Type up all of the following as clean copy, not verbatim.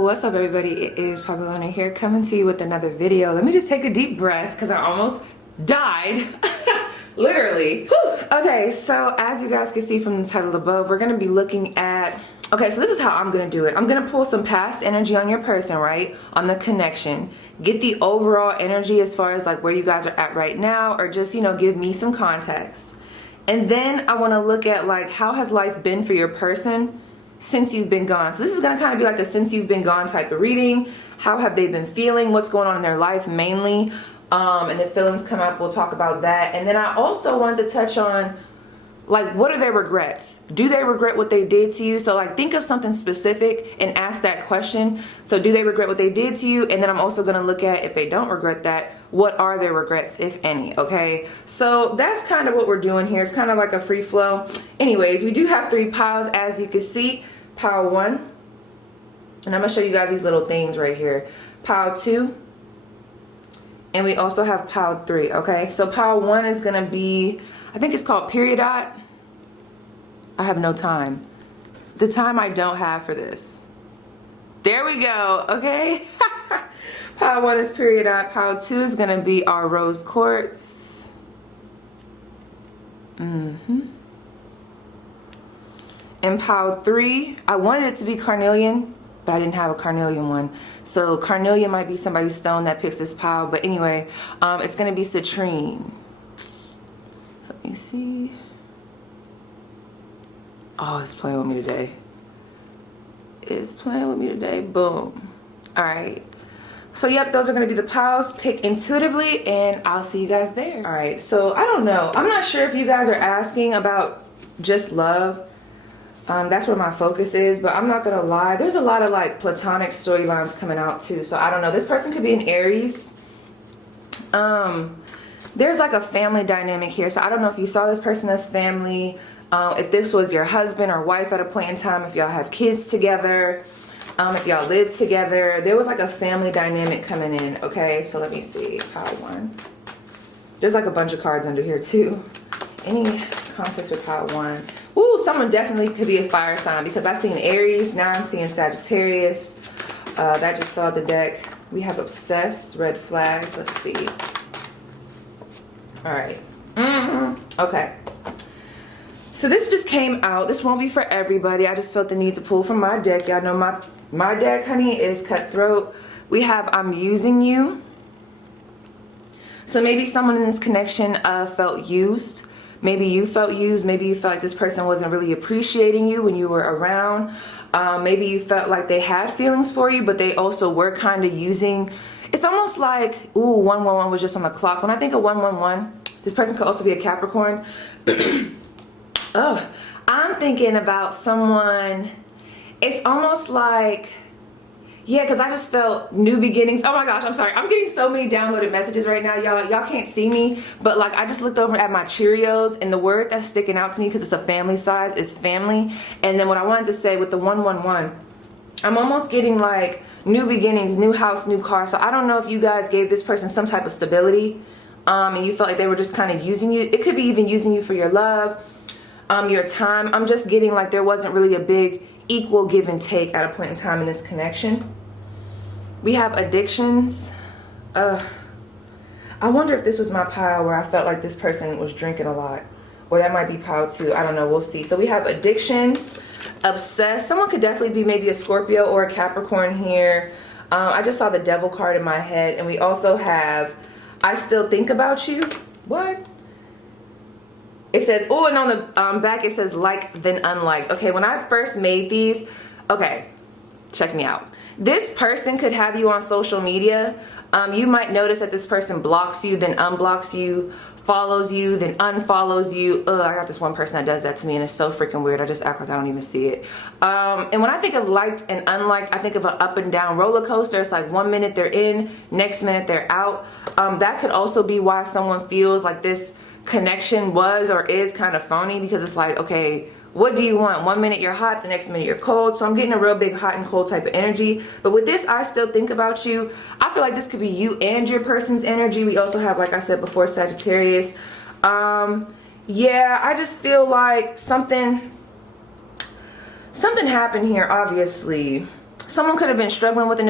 What's up, everybody? It is PaigeMcClendon here, coming to you with another video. Let me just take a deep breath because I almost died. Literally. Whew. Okay, so as you guys can see from the title above, we're going to be looking at, okay, so this is how I'm going to do it. I'm going to pull some past energy on your person, right? On the connection. Get the overall energy as far as like where you guys are at right now, or just, you know, give me some context. And then I want to look at like, how has life been for your person since you've been gone? So this is going to kind of be like a since you've been gone type of reading. How have they been feeling? What's going on in their life mainly? And if feelings come up, we'll talk about that. And then I also wanted to touch on, like, what are their regrets? Do they regret what they did to you? So like, think of something specific and ask that question. So do they regret what they did to you? And then I'm also going to look at, if they don't regret that, what are their regrets, if any? Okay, so that's kind of what we're doing here. It's kind of like a free flow. Anyways, we do have 3 piles, as you can see. Pile 1, and I'm going to show you guys these little things right here. Pile 2, and we also have pile 3. Okay, so pile 1 is going to be, I think it's called period dot. I have no time. The time I don't have for this. There we go. Okay. Pile 1 is period dot. Pile 2 is going to be our rose quartz. And pile 3, I wanted it to be carnelian, but I didn't have a carnelian one. So carnelian might be somebody's stone that picks this pile. But anyway, it's going to be citrine. So let me see. Oh, it's playing with me today. It's playing with me today. Boom. All right. So yep, those are going to be the piles. Pick intuitively, and I'll see you guys there. All right. So I don't know. I'm not sure if you guys are asking about just love. That's where my focus is, but I'm not gonna lie, there's a lot of like platonic storylines coming out too. So I don't know, this person could be an Aries. There's like a family dynamic here, so I don't know if you saw this person as family, if this was your husband or wife at a point in time, if y'all have kids together, if y'all live together. There was like a family dynamic coming in. Okay, so let me see. Pile 1, there's like a bunch of cards under here too. Any context with pile 1? Ooh, someone definitely could be a fire sign, because I seen Aries, now I'm seeing Sagittarius. That just fell out the deck. We have obsessed, red flags. Let's see. All right. Okay. So this just came out. This won't be for everybody. I just felt the need to pull from my deck. Y'all know my deck, honey, is cutthroat. We have I'm using you. So maybe someone in this connection felt used. Maybe you felt used. Maybe you felt like this person wasn't really appreciating you when you were around. Maybe you felt like they had feelings for you, but they also were kind of using. It's almost like, ooh, 111 was just on the clock. When I think of 111, this person could also be a Capricorn. Oh, I'm thinking about someone. It's almost like, yeah, because I just felt new beginnings. Oh my gosh, I'm sorry. I'm getting so many downloaded messages right now, y'all. Y'all can't see me, but like I just looked over at my Cheerios, and the word that's sticking out to me, because it's a family size, is family. And then what I wanted to say with the 111, I'm almost getting like new beginnings, new house, new car. So I don't know if you guys gave this person some type of stability, and you felt like they were just kind of using you. It could be even using you for your love, your time. I'm just getting like there wasn't really a big equal give and take at a point in time in this connection. We have addictions. I wonder if this was my pile where I felt like this person was drinking a lot, or that might be pile 2. I don't know, we'll see. So we have addictions, obsessed. Someone could definitely be maybe a Scorpio or a Capricorn here. I just saw the devil card in my head. And we also have I still think about you. What? It says, oh, and on the back it says like then unliked. Okay, when I first made these, okay, check me out. This person could have you on social media. You might notice that this person blocks you, then unblocks you, follows you, then unfollows you. Ugh, I got this one person that does that to me, and it's so freaking weird. I just act like I don't even see it. And when I think of liked and unliked, I think of an up and down roller coaster. It's like 1 minute they're in, next minute they're out. That could also be why someone feels like this connection was or is kind of phony, because it's like, okay, what do you want? 1 minute you're hot, the next minute you're cold. So I'm getting a real big hot and cold type of energy. But with this, I still think about you. I feel like this could be you and your person's energy. We also have, like I said before, Sagittarius. Yeah, I just feel like something happened here, obviously. Someone could have been struggling with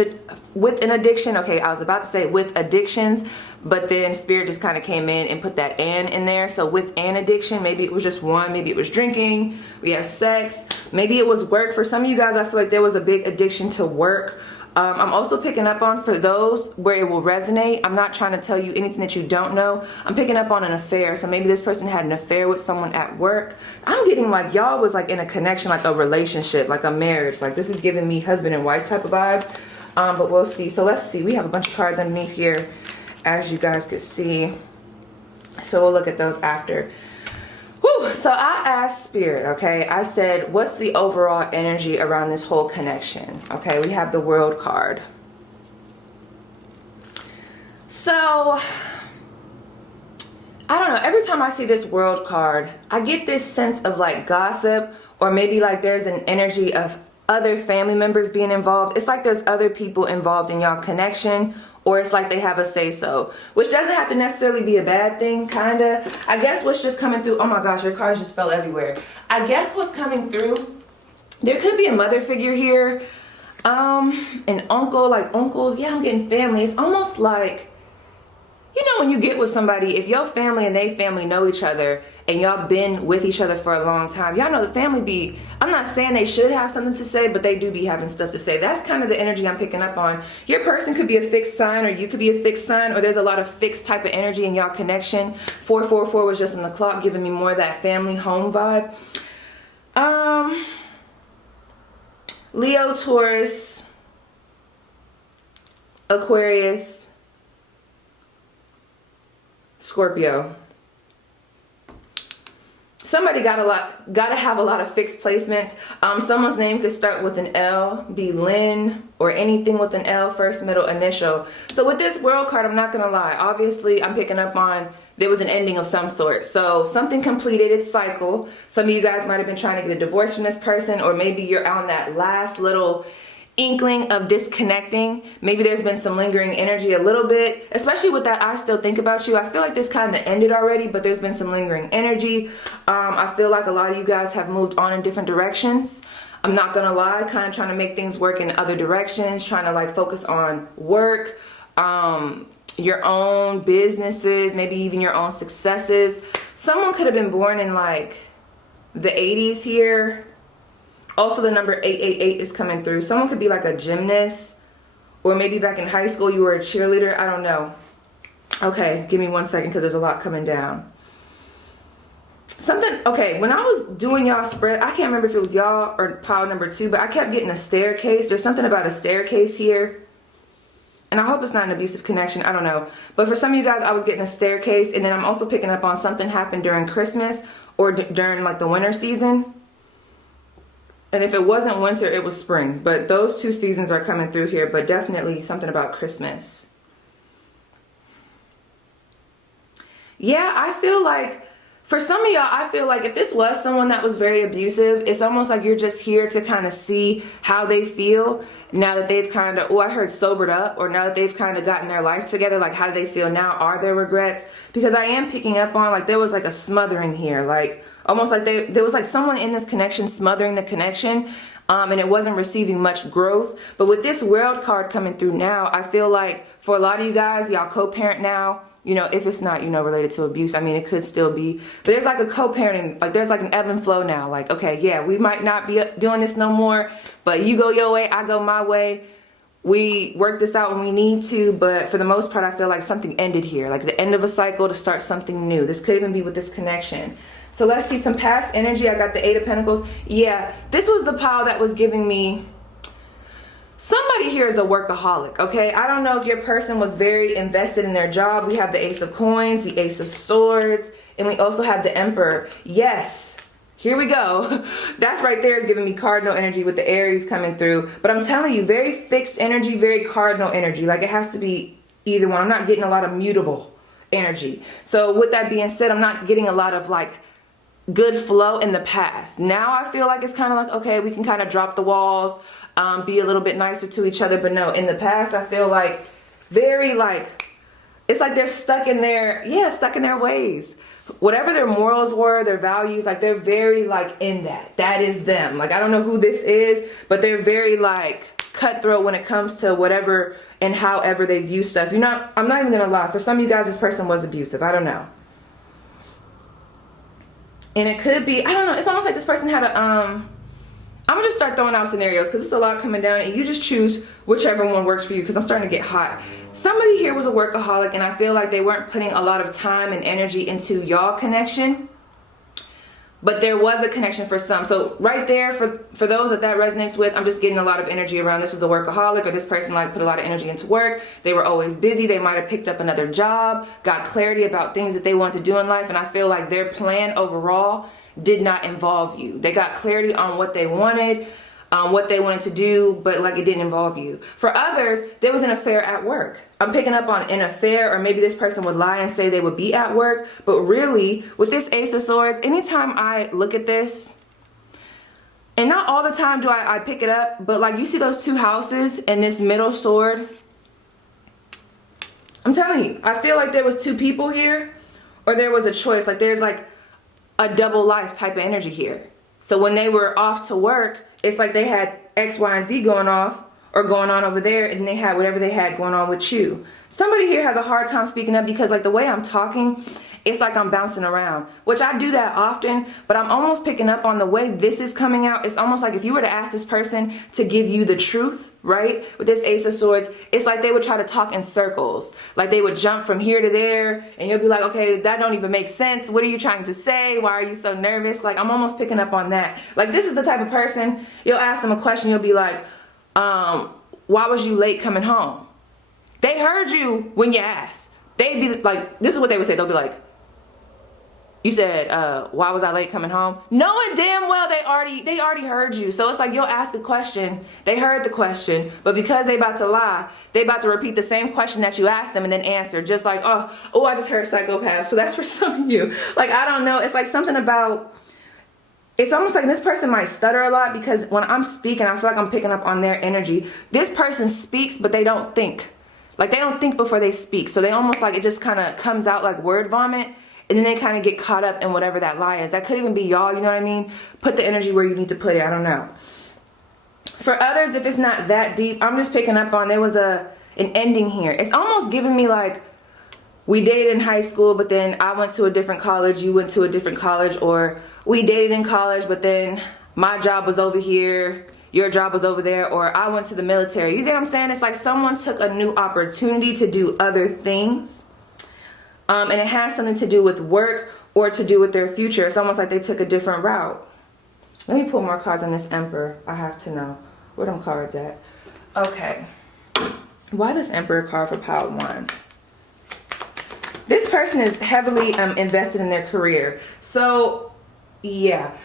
an addiction. Okay, I was about to say with addictions, but then Spirit just kind of came in and put that "and" in there. So with an addiction, maybe it was just one, maybe it was drinking, we have sex, maybe it was work. For some of you guys, I feel like there was a big addiction to work. I'm also picking up on, for those where it will resonate, I'm not trying to tell you anything that you don't know. I'm picking up on an affair. So maybe this person had an affair with someone at work. I'm getting like y'all was like in a connection, like a relationship, like a marriage. Like this is giving me husband and wife type of vibes. But we'll see. So let's see. We have a bunch of cards underneath here, as you guys could see. So we'll look at those after. Whew. So I asked Spirit, okay, I said, what's the overall energy around this whole connection? Okay, we have the World card. So, I don't know, every time I see this World card, I get this sense of like gossip, or maybe like there's an energy of other family members being involved. It's like there's other people involved in y'all connection, or it's like they have a say-so, which doesn't have to necessarily be a bad thing, kind of. I guess what's just coming through, oh my gosh, your cards just fell everywhere. I guess what's coming through, there could be a mother figure here, an uncle, like uncles. Yeah, I'm getting family. It's almost like, you know, when you get with somebody, if your family and they family know each other and y'all been with each other for a long time, y'all know the family be, I'm not saying they should have something to say, but they do be having stuff to say. That's kind of the energy I'm picking up on. Your person could be a fixed sign, or you could be a fixed sign, or there's a lot of fixed type of energy in y'all connection. 444 was just on the clock, giving me more of that family home vibe. Leo, Taurus, Aquarius, Scorpio. Somebody gotta have a lot of fixed placements. Someone's name could start with an L, be Lynn, or anything with an L, first, middle, initial. So with this World card, I'm not gonna lie. Obviously, I'm picking up on there was an ending of some sort. So something completed its cycle. Some of you guys might have been trying to get a divorce from this person, or maybe you're on that last little inkling of disconnecting. Maybe there's been some lingering energy a little bit, especially with that I still think about you. I feel like this kind of ended already, but there's been some lingering energy. I feel like a lot of you guys have moved on in different directions. I'm not gonna lie, kind of trying to make things work in other directions, trying to like focus on work, your own businesses, maybe even your own successes. Someone could have been born in like the 80s here. Also, the number 888 is coming through. Someone could be like a gymnast, or maybe back in high school you were a cheerleader. I don't know. Okay, give me 1 second because there's a lot coming down. Something, okay, when I was doing y'all spread, I can't remember if it was y'all or pile number 2, but I kept getting a staircase. There's something about a staircase here. And I hope it's not an abusive connection. I don't know. But for some of you guys, I was getting a staircase. And then I'm also picking up on something happened during Christmas or during like the winter season. And if it wasn't winter, it was spring. But those two seasons are coming through here. But definitely something about Christmas. Yeah, I feel like, for some of y'all, I feel like if this was someone that was very abusive, it's almost like you're just here to kind of see how they feel now that they've kind of, oh, I heard sobered up, or now that they've kind of gotten their life together. Like, how do they feel now? Are there regrets? Because I am picking up on, like, there was like a smothering here. Like, almost like there was like someone in this connection smothering the connection, and it wasn't receiving much growth. But with this World card coming through now, I feel like for a lot of you guys, y'all co-parent now. You know, if it's not, you know, related to abuse, I mean, it could still be. But there's like a co-parenting, like there's like an ebb and flow now. Like, okay, yeah, we might not be doing this no more, but you go your way, I go my way. We work this out when we need to, but for the most part, I feel like something ended here. Like the end of a cycle to start something new. This could even be with this connection. So let's see some past energy. I got the 8 of Pentacles. Yeah, this was the pile that was giving me, somebody here is a workaholic, okay? I don't know if your person was very invested in their job. We have the Ace of Coins, the Ace of Swords, and we also have the Emperor. Yes, here we go. That's right there is giving me cardinal energy with the Aries coming through. But I'm telling you, very fixed energy, very cardinal energy. Like it has to be either one. I'm not getting a lot of mutable energy. So with that being said, I'm not getting a lot of like good flow in the past. Now I feel like it's kind of like, okay, we can kind of drop the walls, be a little bit nicer to each other. But no, in the past, I feel like very like, it's like they're stuck in their, stuck in their ways. Whatever their morals were, their values, like they're very like in that. That is them. Like, I don't know who this is, but they're very like cutthroat when it comes to whatever and however they view stuff. I'm not even gonna lie. For some of you guys, this person was abusive. I don't know. And it could be, I don't know. It's almost like this person had a, I'm gonna just start throwing out scenarios because it's a lot coming down, and you just choose whichever one works for you, because I'm starting to get hot. Somebody here was a workaholic, and I feel like they weren't putting a lot of time and energy into y'all connection. But there was a connection for some. So right there, for those that resonates with, I'm just getting a lot of energy around this was a workaholic, or this person like put a lot of energy into work. They were always busy. They might have picked up another job, got clarity about things that they want to do in life. And I feel like their plan overall did not involve you. They got clarity on what they wanted, to do, but like it didn't involve you. For others, there was an affair at work. I'm picking up on an affair, or maybe this person would lie and say they would be at work, but really with this Ace of Swords, anytime I look at this, and not all the time do I pick it up, but like you see those two houses and this middle sword, I'm telling you, I feel like there was two people here, or there was a choice. Like there's like a double life type of energy here. So when they were off to work, it's like they had X, Y, and Z going on over there, and they had whatever they had going on with you. Somebody here has a hard time speaking up because like the way I'm talking, it's like I'm bouncing around, which I do that often, but I'm almost picking up on the way this is coming out. It's almost like if you were to ask this person to give you the truth, right? With this Ace of Swords, it's like they would try to talk in circles. Like they would jump from here to there, and you'll be like, okay, that don't even make sense. What are you trying to say? Why are you so nervous? Like I'm almost picking up on that. Like this is the type of person, you'll ask them a question, you'll be like, why was you late coming home? They heard you when you asked. They'd be like, this is what they would say. They'll be like, you said, why was I late coming home? Knowing damn well they already heard you. So it's like you'll ask a question, they heard the question, but because they about to lie, they about to repeat the same question that you asked them and then answer. Just like, oh, I just heard psychopath. So that's for some of you. Like, I don't know. It's like something about, it's almost like this person might stutter a lot, because when I'm speaking, I feel like I'm picking up on their energy. This person speaks, but they don't think. Like they don't think before they speak. So they almost like it just kind of comes out like word vomit. And then they kind of get caught up in whatever that lie is. That could even be y'all, you know what I mean? Put the energy where you need to put it. I don't know. For others, if it's not that deep, I'm just picking up on there was an ending here. It's almost giving me like we dated in high school, but then I went to a different college, you went to a different college, or we dated in college, but then my job was over here, your job was over there, or I went to the military. You get what I'm saying? It's like someone took a new opportunity to do other things. And it has something to do with work or to do with their future. It's almost like they took a different route. Let me pull more cards on this Emperor. I have to know. Where them cards at? Okay. Why this Emperor card for Power 1? This person is heavily invested in their career. So, yeah.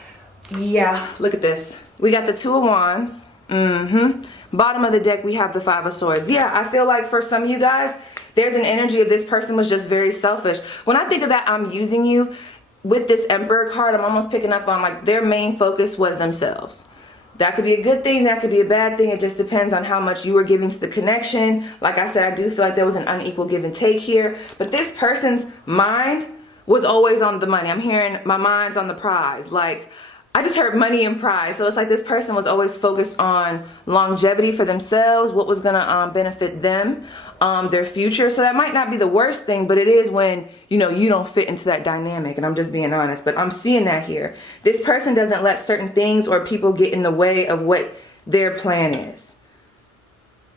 Look at this. We got the Two of Wands. Bottom of the deck, we have the Five of Swords. Yeah, I feel like for some of you guys, there's an energy of this person was just very selfish. When I think of that, I'm using you. With this Emperor card, I'm almost picking up on like their main focus was themselves. That could be a good thing, that could be a bad thing. It just depends on how much you were giving to the connection. Like I said, I do feel like there was an unequal give and take here. But this person's mind was always on the money. I'm hearing my mind's on the prize. Like, I just heard money and prize. So it's like this person was always focused on longevity for themselves, what was gonna benefit them, their future. So that might not be the worst thing, but it is when, you know, you don't fit into that dynamic. And I'm just being honest, but I'm seeing that here. This person doesn't let certain things or people get in the way of what their plan is.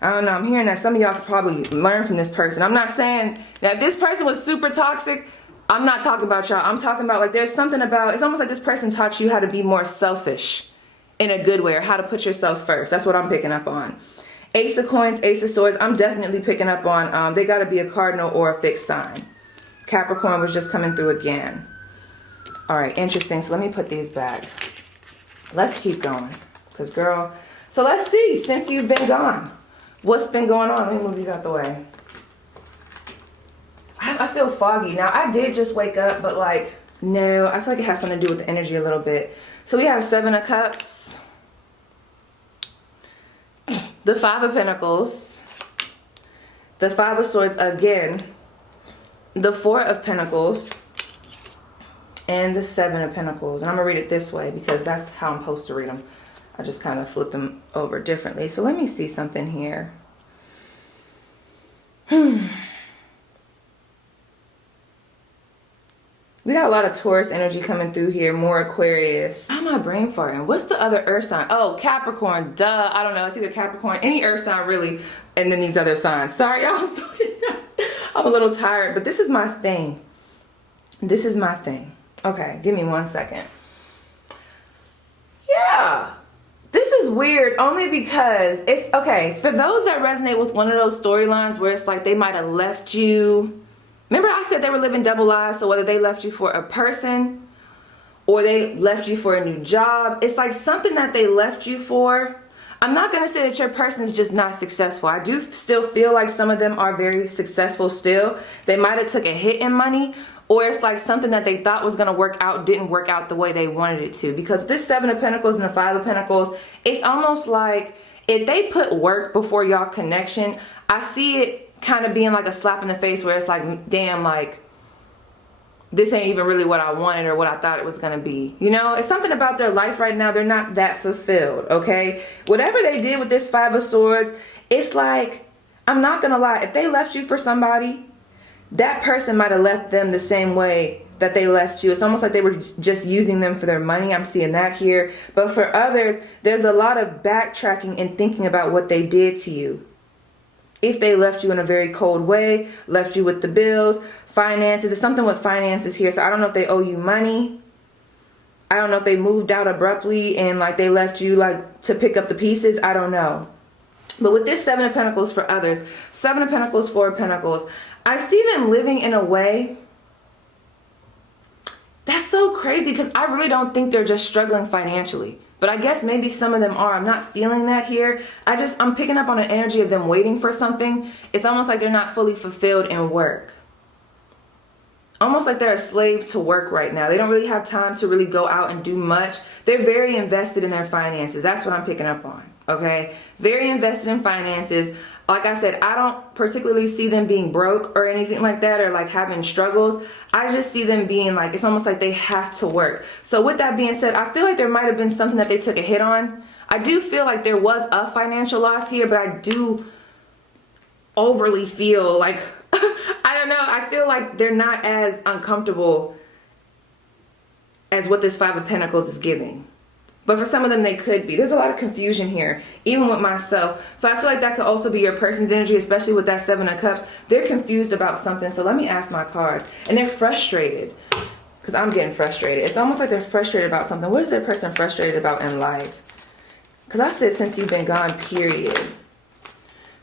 I don't know, I'm hearing that some of y'all could probably learn from this person. I'm not saying that if this person was super toxic, I'm not talking about y'all. I'm talking about like there's something about, it's almost like this person taught you how to be more selfish in a good way, or how to put yourself first. That's what I'm picking up on. Ace of Coins, Ace of Swords, I'm definitely picking up on they got to be a cardinal or a fixed sign. Capricorn was just coming through again. All right, interesting. So let me put these back. Let's keep going. Because girl, so let's see, since you've been gone, what's been going on? Let me move these out the way. I feel foggy. Now, I did just wake up, but like, no, I feel like it has something to do with the energy a little bit. So we have Seven of Cups, the Five of Pentacles, the Five of Swords again, the Four of Pentacles, and the Seven of Pentacles. And I'm going to read it this way because that's how I'm supposed to read them. I just kind of flipped them over differently. So let me see something here. We got a lot of Taurus energy coming through here, more Aquarius. How am I brain farting? What's the other earth sign? Oh, Capricorn, duh. I don't know, it's either Capricorn, any earth sign really, and then these other signs. Sorry, y'all, I'm a little tired, but this is my thing. This is my thing. Okay, give me 1 second. Yeah, this is weird only because it's, okay, for those that resonate with one of those storylines where it's like they might have left you. Remember I said they were living double lives, so whether they left you for a person or they left you for a new job, it's like something that they left you for. I'm not going to say that your person is just not successful. I do still feel like some of them are very successful still. They might have took a hit in money, or it's like something that they thought was going to work out didn't work out the way they wanted it to. Because this 7 of Pentacles and the 5 of Pentacles, it's almost like if they put work before y'all connection, I see it kind of being like a slap in the face where it's like, damn, like this ain't even really what I wanted or what I thought it was going to be. You know, it's something about their life right now. They're not that fulfilled. Okay. Whatever they did with this 5 of Swords, it's like, I'm not going to lie. If they left you for somebody, that person might have left them the same way that they left you. It's almost like they were just using them for their money. I'm seeing that here. But for others, there's a lot of backtracking and thinking about what they did to you. If they left you in a very cold way, left you with the bills, finances, it's something with finances here. So I don't know if they owe you money. I don't know if they moved out abruptly and like they left you like to pick up the pieces. I don't know. But with this 7 of Pentacles for others, 7 of Pentacles, 4 of Pentacles, I see them living in a way that's so crazy because I really don't think they're just struggling financially. But I guess maybe some of them are. I'm not feeling that here. I'm picking up on an energy of them waiting for something. It's almost like they're not fully fulfilled in work. Almost like they're a slave to work right now. They don't really have time to really go out and do much. They're very invested in their finances. That's what I'm picking up on. Okay? Very invested in finances. Like I said, I don't particularly see them being broke or anything like that or like having struggles. I just see them being like, it's almost like they have to work. So with that being said, I feel like there might have been something that they took a hit on. I do feel like there was a financial loss here, but I do overly feel like, I don't know, I feel like they're not as uncomfortable as what this 5 of Pentacles is giving. But for some of them, they could be. There's a lot of confusion here, even with myself. So I feel like that could also be your person's energy, especially with that 7 of Cups. They're confused about something. So let me ask my cards. And they're frustrated because I'm getting frustrated. It's almost like they're frustrated about something. What is their person frustrated about in life? Because I said since you've been gone, period.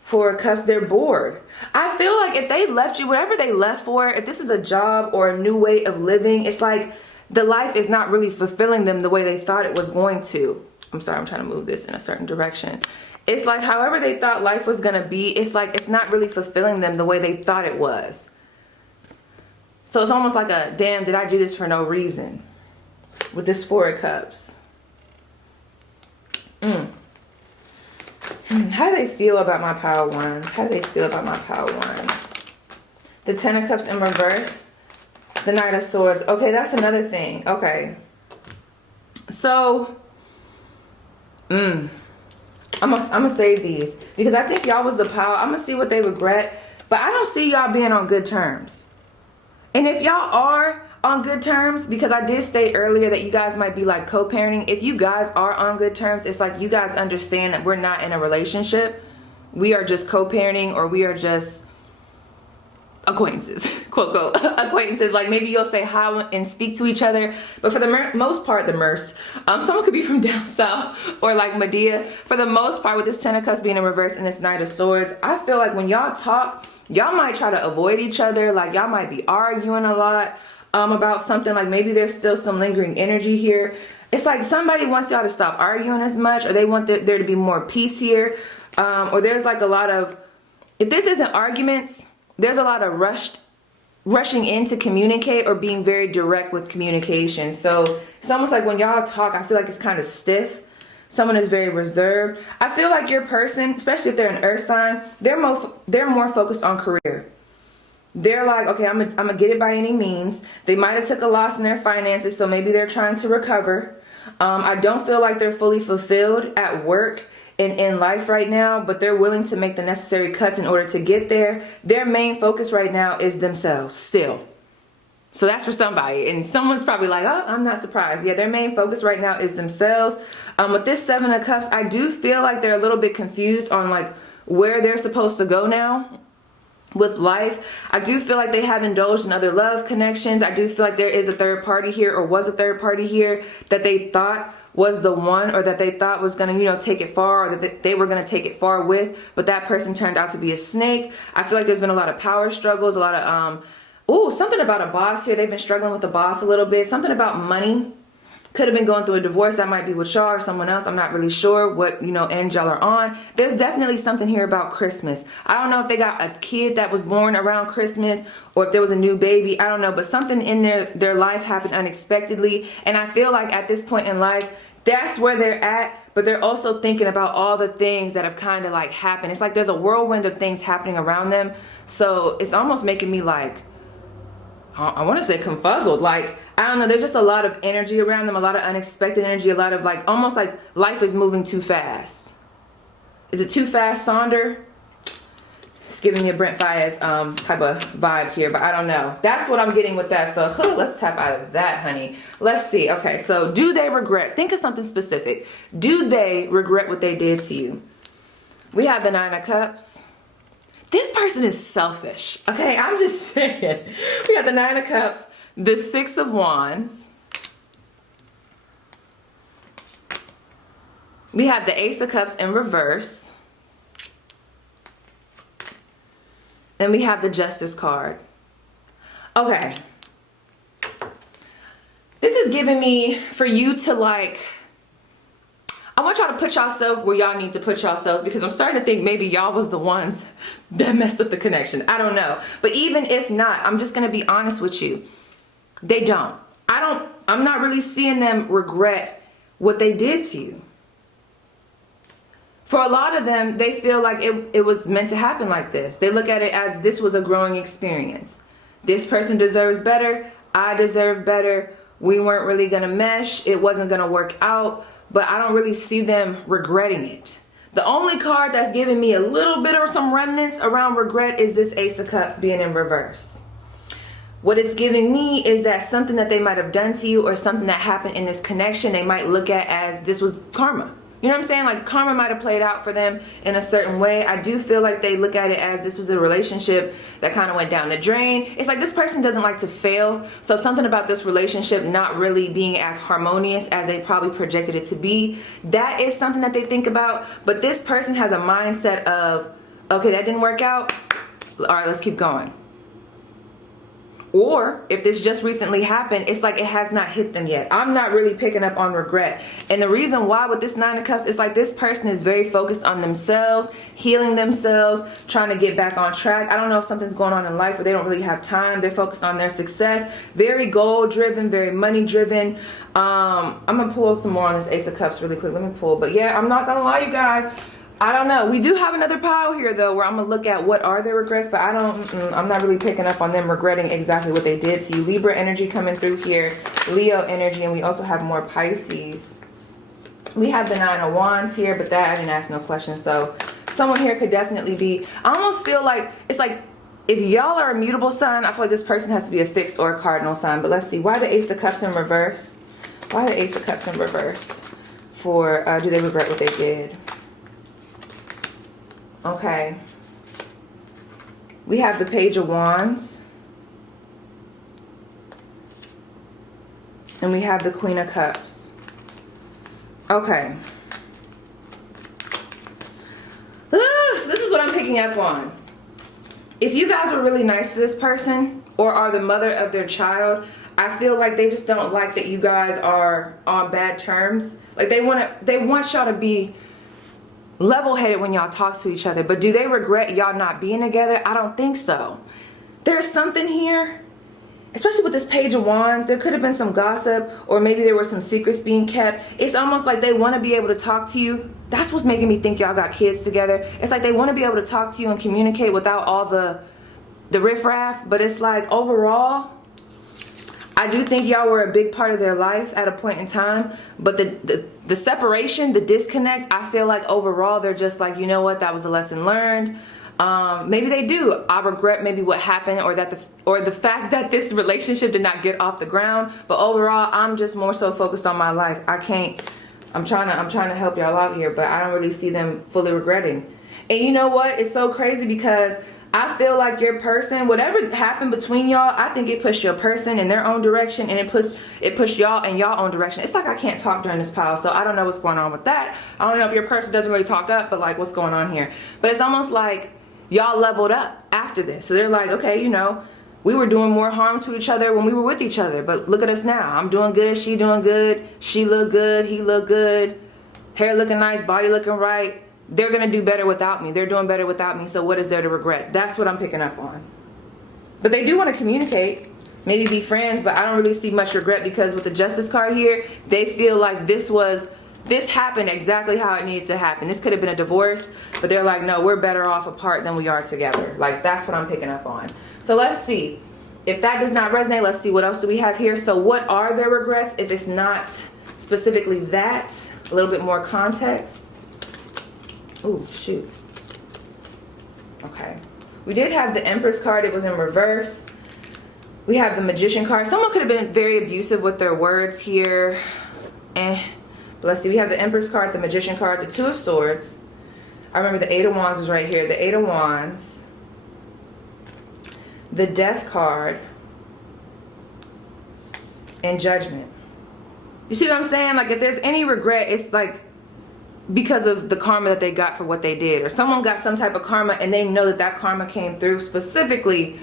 4 of Cups, they're bored. I feel like if they left you, whatever they left for, if this is a job or a new way of living, it's like the life is not really fulfilling them the way they thought it was going to. I'm sorry, I'm trying to move this in a certain direction. It's like however they thought life was going to be, it's like it's not really fulfilling them the way they thought it was. So it's almost like a, damn, did I do this for no reason? With this 4 of Cups. How do they feel about my Power Wands? How do they feel about my Power Wands? The 10 of Cups in reverse. The Knight of Swords. Okay, that's another thing. Okay. So, I'm gonna save these because I think y'all was the power. I'm gonna see what they regret, but I don't see y'all being on good terms. And if y'all are on good terms, because I did state earlier that you guys might be like co-parenting. If you guys are on good terms, it's like you guys understand that we're not in a relationship. We are just co-parenting, or we are just acquaintances, quote quote acquaintances. Like maybe you'll say hi and speak to each other, but for the most part, someone could be from down south or like Medea. For the most part, with this 10 of Cups being in reverse and this Knight of Swords, I feel like when y'all talk, y'all might try to avoid each other. Like y'all might be arguing a lot about something. Like maybe there's still some lingering energy here. It's like somebody wants y'all to stop arguing as much, or they want there to be more peace here, or there's like a lot of, if this isn't arguments, there's a lot of rushing in to communicate or being very direct with communication. So it's almost like when y'all talk, I feel like it's kind of stiff. Someone is very reserved. I feel like your person, especially if they're an earth sign, they're more focused on career. They're like, okay, I'm gonna get it by any means. They might have took a loss in their finances, so maybe they're trying to recover. I don't feel like they're fully fulfilled at work and in life right now, but they're willing to make the necessary cuts in order to get there. Their main focus right now is themselves still. So that's for somebody, and someone's probably like, oh, I'm not surprised. Yeah, their main focus right now is themselves. With this 7 of Cups, I do feel like they're a little bit confused on like where they're supposed to go now with life. I do feel like they have indulged in other love connections. I do feel like there is a third party here, or was a third party here that they thought was the one, or that they thought was going to, you know, take it far, or that they were going to take it far with, but that person turned out to be a snake. I feel like there's been a lot of power struggles, a lot of something about a boss here. They've been struggling with the boss a little bit. Something about money. Could have been going through a divorce. That might be with y'all or someone else. I'm not really sure what, you know, end y'all are on. There's definitely something here about Christmas. I don't know if they got a kid that was born around Christmas, or if there was a new baby. I don't know, but something in their life happened unexpectedly. And I feel like at this point in life, that's where they're at. But they're also thinking about all the things that have kind of like happened. It's like there's a whirlwind of things happening around them. So it's almost making me like, I want to say confuzzled. Like, I don't know, there's just a lot of energy around them, a lot of unexpected energy, a lot of like, almost like life is moving too fast. Is it too fast, Sonder? It's giving me a Brent Fayez type of vibe here, but I don't know. That's what I'm getting with that. So let's tap out of that, honey. Let's see. Okay, so do they regret? Think of something specific. Do they regret what they did to you? We have the 9 of Cups. This person is selfish. Okay, I'm just saying. We got the 9 of Cups, the 6 of Wands. We have the Ace of Cups in reverse. Then we have the Justice card. Okay. This is giving me for you to like, I want y'all to put yourself where y'all need to put yourself, because I'm starting to think maybe y'all was the ones that messed up the connection. I don't know. But even if not, I'm just going to be honest with you. They don't. I'm not really seeing them regret what they did to you. For a lot of them, they feel like it was meant to happen like this. They look at it as this was a growing experience. This person deserves better. I deserve better. We weren't really going to mesh. It wasn't going to work out. But I don't really see them regretting it. The only card that's giving me a little bit of some remnants around regret is this Ace of Cups being in reverse. What it's giving me is that something that they might have done to you, or something that happened in this connection, they might look at as this was karma. You know what I'm saying? Like karma might have played out for them in a certain way. I do feel like they look at it as this was a relationship that kind of went down the drain. It's like this person doesn't like to fail. So something about this relationship not really being as harmonious as they probably projected it to be, that is something that they think about. But this person has a mindset of, okay, that didn't work out. All right, let's keep going. Or if this just recently happened, it's like it has not hit them yet. I'm not really picking up on regret. And the reason why with this 9 of Cups, it's like this person is very focused on themselves, healing themselves, trying to get back on track. I don't know if something's going on in life where they don't really have time. They're focused on their success. Very goal driven, very money driven. I'm going to pull some more on this Ace of Cups really quick. Let me pull. But yeah, I'm not going to lie, you guys. I don't know. We do have another pile here though, where I'm gonna look at what are their regrets, but I'm not really picking up on them regretting exactly what they did to you. Libra energy coming through here, Leo energy, and we also have more Pisces. We have the 9 of Wands here, but that I didn't ask no questions. So someone here could definitely be, I almost feel like it's like if y'all are a mutable sign, I feel like this person has to be a fixed or a cardinal sign. But let's see, why the Ace of Cups in reverse? Why the Ace of Cups in reverse? For do they regret what they did? Okay, we have the Page of Wands, and we have the Queen of Cups. Okay, so this is what I'm picking up on. If you guys were really nice to this person, or are the mother of their child, I feel like they just don't like that you guys are on bad terms. Like they want y'all to be level-headed when y'all talk to each other. But do they regret y'all not being together? I don't think so. There's something here, especially with this Page of Wands. There could have been some gossip, or maybe there were some secrets being kept. It's almost like they want to be able to talk to you. That's what's making me think y'all got kids together. It's like they want to be able to talk to you and communicate without all the riffraff. But it's like overall, I do think y'all were a big part of their life at a point in time, but the separation, the disconnect, I feel like overall they're just like, you know what, that was a lesson learned. Maybe they do. I regret maybe what happened, or the fact that this relationship did not get off the ground. But overall, I'm just more so focused on my life. I'm trying to help y'all out here, but I don't really see them fully regretting. And you know what? It's so crazy because I feel like your person, whatever happened between y'all, I think it pushed your person in their own direction, and it pushed y'all in y'all own direction. It's like I can't talk during this pile, so I don't know what's going on with that. I don't know if your person doesn't really talk up, but like what's going on here. But it's almost like y'all leveled up after this. So they're like, okay, you know, we were doing more harm to each other when we were with each other, but look at us now. I'm doing good, she doing good, she look good, he look good, hair looking nice, body looking right. They're gonna do better without me. They're doing better without me, so what is there to regret? That's what I'm picking up on. But they do want to communicate, maybe be friends, but I don't really see much regret, because with the Justice card here, they feel like this happened exactly how it needed to happen. This could have been a divorce, but they're like, no, we're better off apart than we are together. Like, that's what I'm picking up on. So let's see. If that does not resonate, let's see what else do we have here. So what are their regrets if it's not specifically that? A little bit more context. Oh, shoot. Okay. We did have the Empress card. It was in reverse. We have the Magician card. Someone could have been very abusive with their words here. But let's see. We have the Empress card, the Magician card, the Two of Swords. I remember the Eight of Wands was right here. The Eight of Wands. The Death card. And Judgment. You see what I'm saying? Like, if there's any regret, it's like because of the karma that they got for what they did, or someone got some type of karma and they know that that karma came through specifically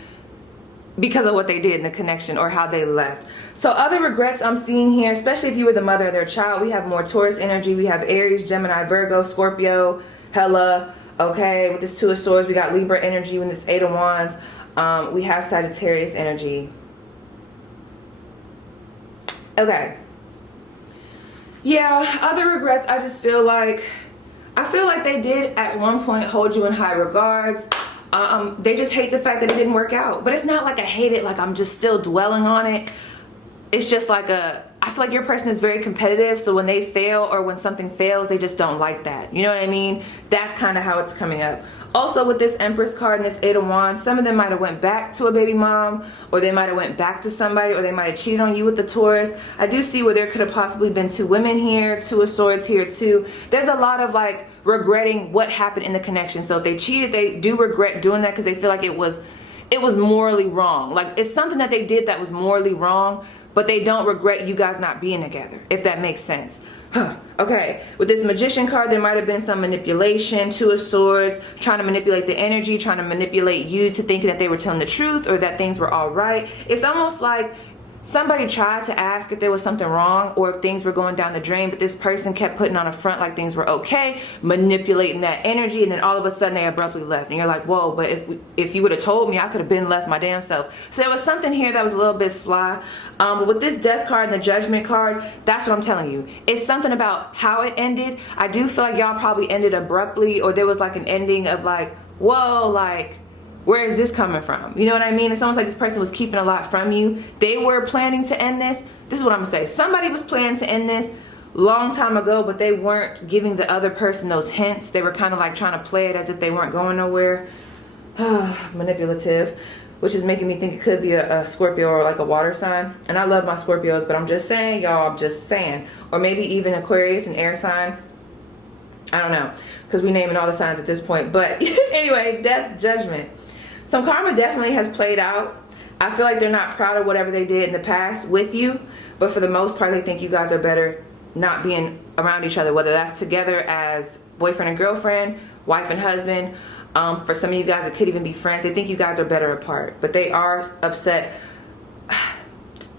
because of what they did in the connection or how they left. So other regrets I'm seeing here, especially if you were the mother of their child, we have more Taurus energy. We have Aries, Gemini, Virgo, Scorpio, Hella. Okay, with this Two of Swords, we got Libra energy with this Eight of Wands. We have Sagittarius energy. Okay. Yeah, other regrets, I feel like they did at one point hold you in high regards. They just hate the fact that it didn't work out. But it's not like I hate it, like I'm just still dwelling on it. It's just like I feel like your person is very competitive, so when they fail or when something fails, they just don't like that. You know what I mean? That's kind of how it's coming up. Also with this Empress card and this Eight of Wands, some of them might have went back to a baby mom, or they might have went back to somebody, or they might have cheated on you with the Taurus. I do see where there could have possibly been two women here, Two of Swords here too. There's a lot of like regretting what happened in the connection. So if they cheated, they do regret doing that because they feel like it was morally wrong. Like, it's something that they did that was morally wrong, but they don't regret you guys not being together, if that makes sense. Okay, with this Magician card, there might have been some manipulation. Two of Swords, trying to manipulate the energy, trying to manipulate you to thinking that they were telling the truth or that things were all right. It's almost like somebody tried to ask if there was something wrong or if things were going down the drain, but this person kept putting on a front like things were okay, manipulating that energy, and then all of a sudden they abruptly left. And you're like, whoa, but if you would have told me, I could have been left my damn self. So there was something here that was a little bit sly. But with this Death card and the Judgment card, that's what I'm telling you. It's something about how it ended. I do feel like y'all probably ended abruptly, or there was like an ending of like, whoa, like, where is this coming from? You know what I mean? It's almost like this person was keeping a lot from you. They were planning to end this. This is what I'm gonna say. Somebody was planning to end this long time ago, but they weren't giving the other person those hints. They were kind of like trying to play it as if they weren't going nowhere. Manipulative, which is making me think it could be a Scorpio or like a water sign. And I love my Scorpios, but I'm just saying, y'all, I'm just saying. Or maybe even Aquarius, an air sign. I don't know, because we're naming all the signs at this point. But anyway, Death, Judgment. Some karma definitely has played out. I feel like they're not proud of whatever they did in the past with you, but for the most part, they think you guys are better not being around each other, whether that's together as boyfriend and girlfriend, wife and husband. For some of you guys, it could even be friends. They think you guys are better apart, but they are upset. I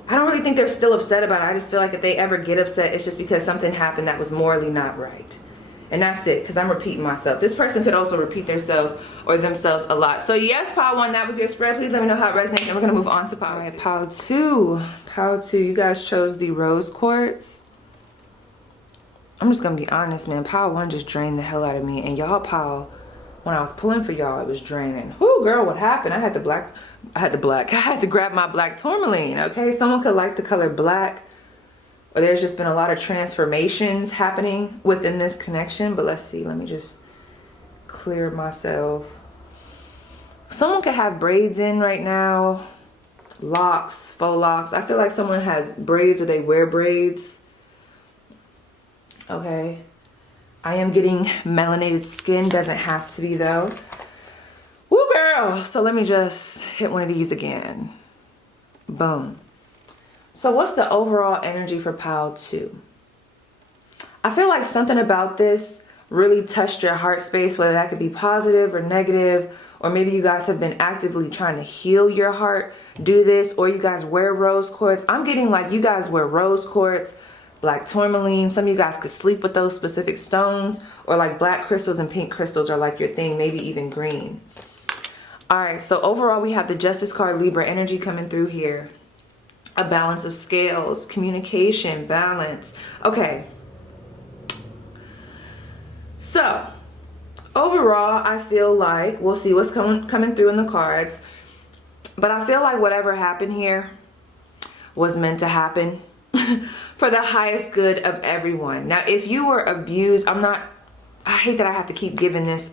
don't really think they're still upset about it. I just feel like if they ever get upset, it's just because something happened that was morally not right. And that's it, because I'm repeating myself. This person could also repeat themselves or themselves a lot. So yes, pile 1, that was your spread. Please let me know how it resonates, and we're going to move on to pile 2. All right, pile 2. Pile 2, you guys chose the Rose Quartz. I'm just going to be honest, man. Pile 1 just drained the hell out of me. And y'all pile when I was pulling for y'all, it was draining. Whoo, girl, what happened? I had to grab my black tourmaline, okay? Someone could like the color black, or there's just been a lot of transformations happening within this connection. But let's see, let me just clear myself. Someone could have braids in right now, locks, faux locks. I feel like someone has braids or they wear braids. Okay. I am getting melanated skin. Doesn't have to be though. Woo, girl. So let me just hit one of these again. Boom. So what's the overall energy for pile 2? I feel like something about this really touched your heart space, whether that could be positive or negative, or maybe you guys have been actively trying to heal your heart, do this, or you guys wear rose quartz. I'm getting like you guys wear rose quartz, black tourmaline. Some of you guys could sleep with those specific stones, or like black crystals and pink crystals are like your thing, maybe even green. All right, so overall we have the Justice card, Libra energy coming through here. A balance of scales, communication, balance. Okay. So, overall, I feel like, we'll see what's coming through in the cards, but I feel like whatever happened here was meant to happen for the highest good of everyone. Now, if you were abused, I hate that I have to keep giving this,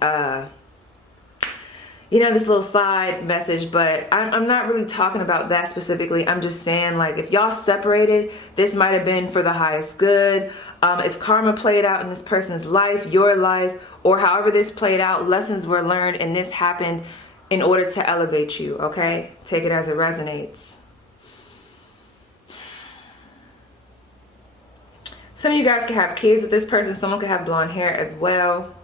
this little side message, but I'm not really talking about that specifically. I'm just saying, like, if y'all separated, this might have been for the highest good. If karma played out in this person's life, your life, or however this played out, lessons were learned and this happened in order to elevate you, okay? Take it as it resonates. Some of you guys could have kids with this person. Someone could have blonde hair as well.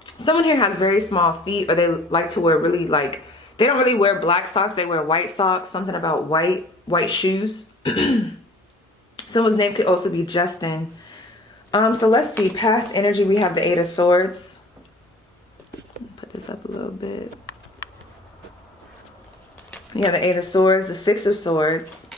Someone here has very small feet, or they like to wear really, like, they don't really wear black socks. They wear white socks. Something about white shoes. Someone's name could also be Justin. So let's see. Past energy, we have the 8 of Swords. Put this up a little bit. We have the 8 of Swords, the 6 of Swords,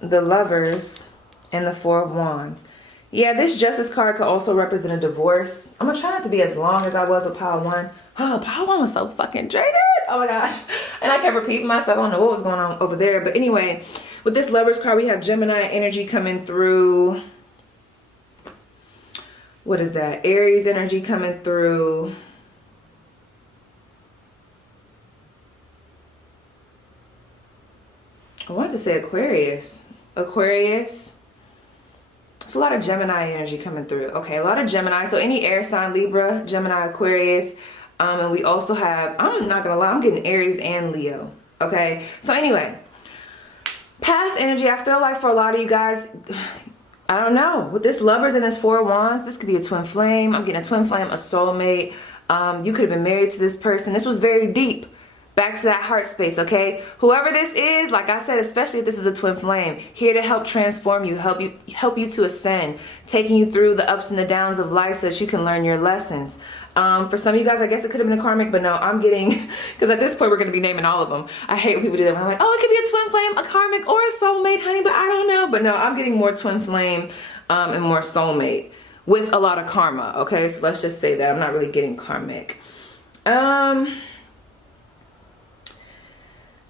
the Lovers, and the 4 of Wands. Yeah, this Justice card could also represent a divorce. I'm going to try not to be as long as I was with pile 1. Oh, pile 1 was so fucking draining. Oh my gosh. And I kept repeating myself. I don't know what was going on over there. But anyway, with this Lovers card, we have Gemini energy coming through. What is that? Aries energy coming through. I wanted to say Aquarius. Aquarius. It's a lot of Gemini energy coming through. Okay, a lot of Gemini. So any air sign, Libra, Gemini, Aquarius. And we also have, I'm not going to lie, I'm getting Aries and Leo. Okay, so anyway, past energy, I feel like for a lot of you guys, I don't know. With this Lovers and this 4 of Wands, this could be a twin flame. I'm getting a twin flame, a soulmate. You could have been married to this person. This was very deep. Back to that heart space, okay? Whoever this is, like I said, especially if this is a twin flame, here to help transform you, help you to ascend, taking you through the ups and the downs of life so that you can learn your lessons. For some of you guys, I guess it could have been a karmic, but no, I'm getting, because at this point we're going to be naming all of them. I hate when people do that. I'm like, oh, it could be a twin flame, a karmic, or a soulmate, honey, but I don't know. But no, I'm getting more twin flame and more soulmate with a lot of karma, okay? So let's just say that I'm not really getting karmic.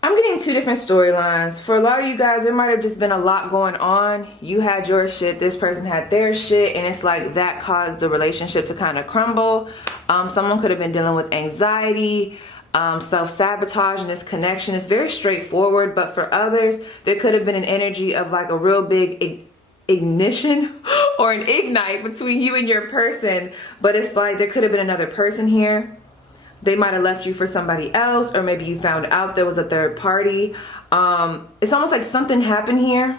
I'm getting 2 different storylines. For a lot of you guys, there might have just been a lot going on. You had your shit, this person had their shit, and it's like that caused the relationship to kind of crumble. Someone could have been dealing with anxiety, self-sabotage in this connection. It's very straightforward, but for others, there could have been an energy of like a real big ignition or an ignite between you and your person, but it's like there could have been another person here. They might have left you for somebody else, or maybe you found out there was a third party. It's almost like something happened here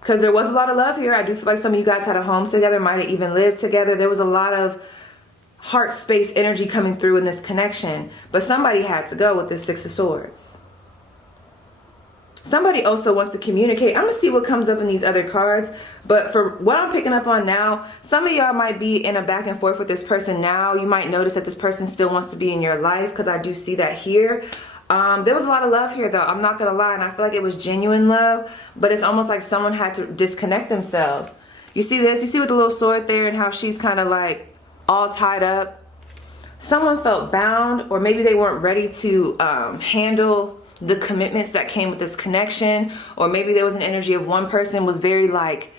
because there was a lot of love here. I do feel like some of you guys had a home together, might have even lived together. There was a lot of heart space energy coming through in this connection, but somebody had to go with this 6 of Swords. Somebody also wants to communicate. I'm going to see what comes up in these other cards. But for what I'm picking up on now, some of y'all might be in a back and forth with this person now. You might notice that this person still wants to be in your life, because I do see that here. There was a lot of love here, though. I'm not going to lie. And I feel like it was genuine love. But it's almost like someone had to disconnect themselves. You see this? You see with the little sword there and how she's kind of like all tied up? someone felt bound, or maybe they weren't ready to handle the commitments that came with this connection, or maybe there was an energy of one person was very like,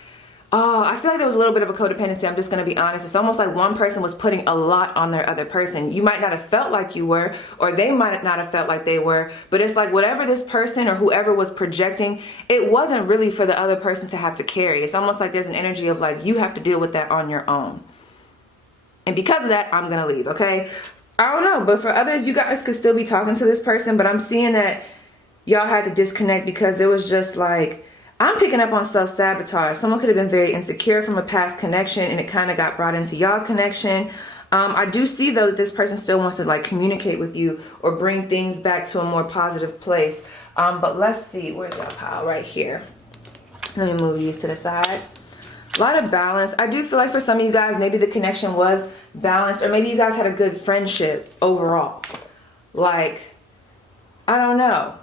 oh, I feel like there was a little bit of a codependency. I'm just going to be honest. It's almost like one person was putting a lot on their other person. You might not have felt like you were, or they might not have felt like they were, but it's like whatever this person or whoever was projecting, it wasn't really for the other person to have to carry. It's almost like there's an energy of like, you have to deal with that on your own. And because of that, I'm going to leave, okay? I don't know, but for others, you guys could still be talking to this person, but I'm seeing that y'all had to disconnect because it was just like, I'm picking up on self-sabotage. Someone could have been very insecure from a past connection and it kind of got brought into y'all connection. I do see though that this person still wants to like communicate with you or bring things back to a more positive place. But let's see, where's that pile? Right here. Let me move these to the side. A lot of balance. I do feel like for some of you guys, maybe the connection was balanced, or maybe you guys had a good friendship overall. Like, I don't know.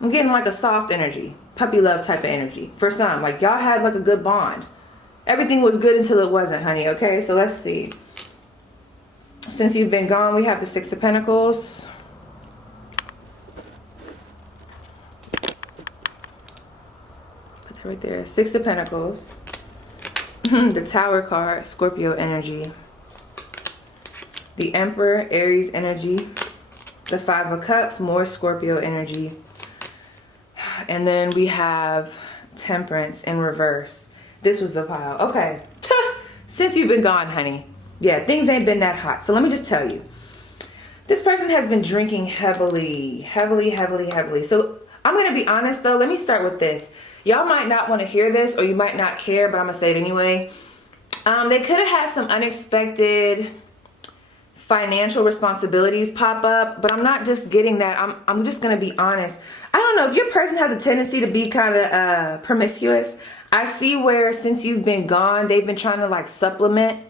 I'm getting like a soft energy. Puppy love type of energy for some. Like y'all had like a good bond. Everything was good until it wasn't, honey. Okay, so let's see. Since you've been gone, we have the Six of Pentacles. Put that right there. Six of Pentacles. The Tower card, Scorpio energy. The Emperor, Aries energy. The Five of Cups, more Scorpio energy. And then we have Temperance in reverse. This was the pile. Okay. Since you've been gone, honey. Yeah, things ain't been that hot. So let me just tell you. This person has been drinking heavily. So I'm going to be honest, though. Let me start with this. Y'all might not want to hear this, or you might not care, but I'm going to say it anyway. They could have had some unexpected financial responsibilities pop up, but I'm not just getting that. I'm just going to be honest. I don't know if your person has a tendency to be kind of promiscuous. I see where since you've been gone, they've been trying to like supplement.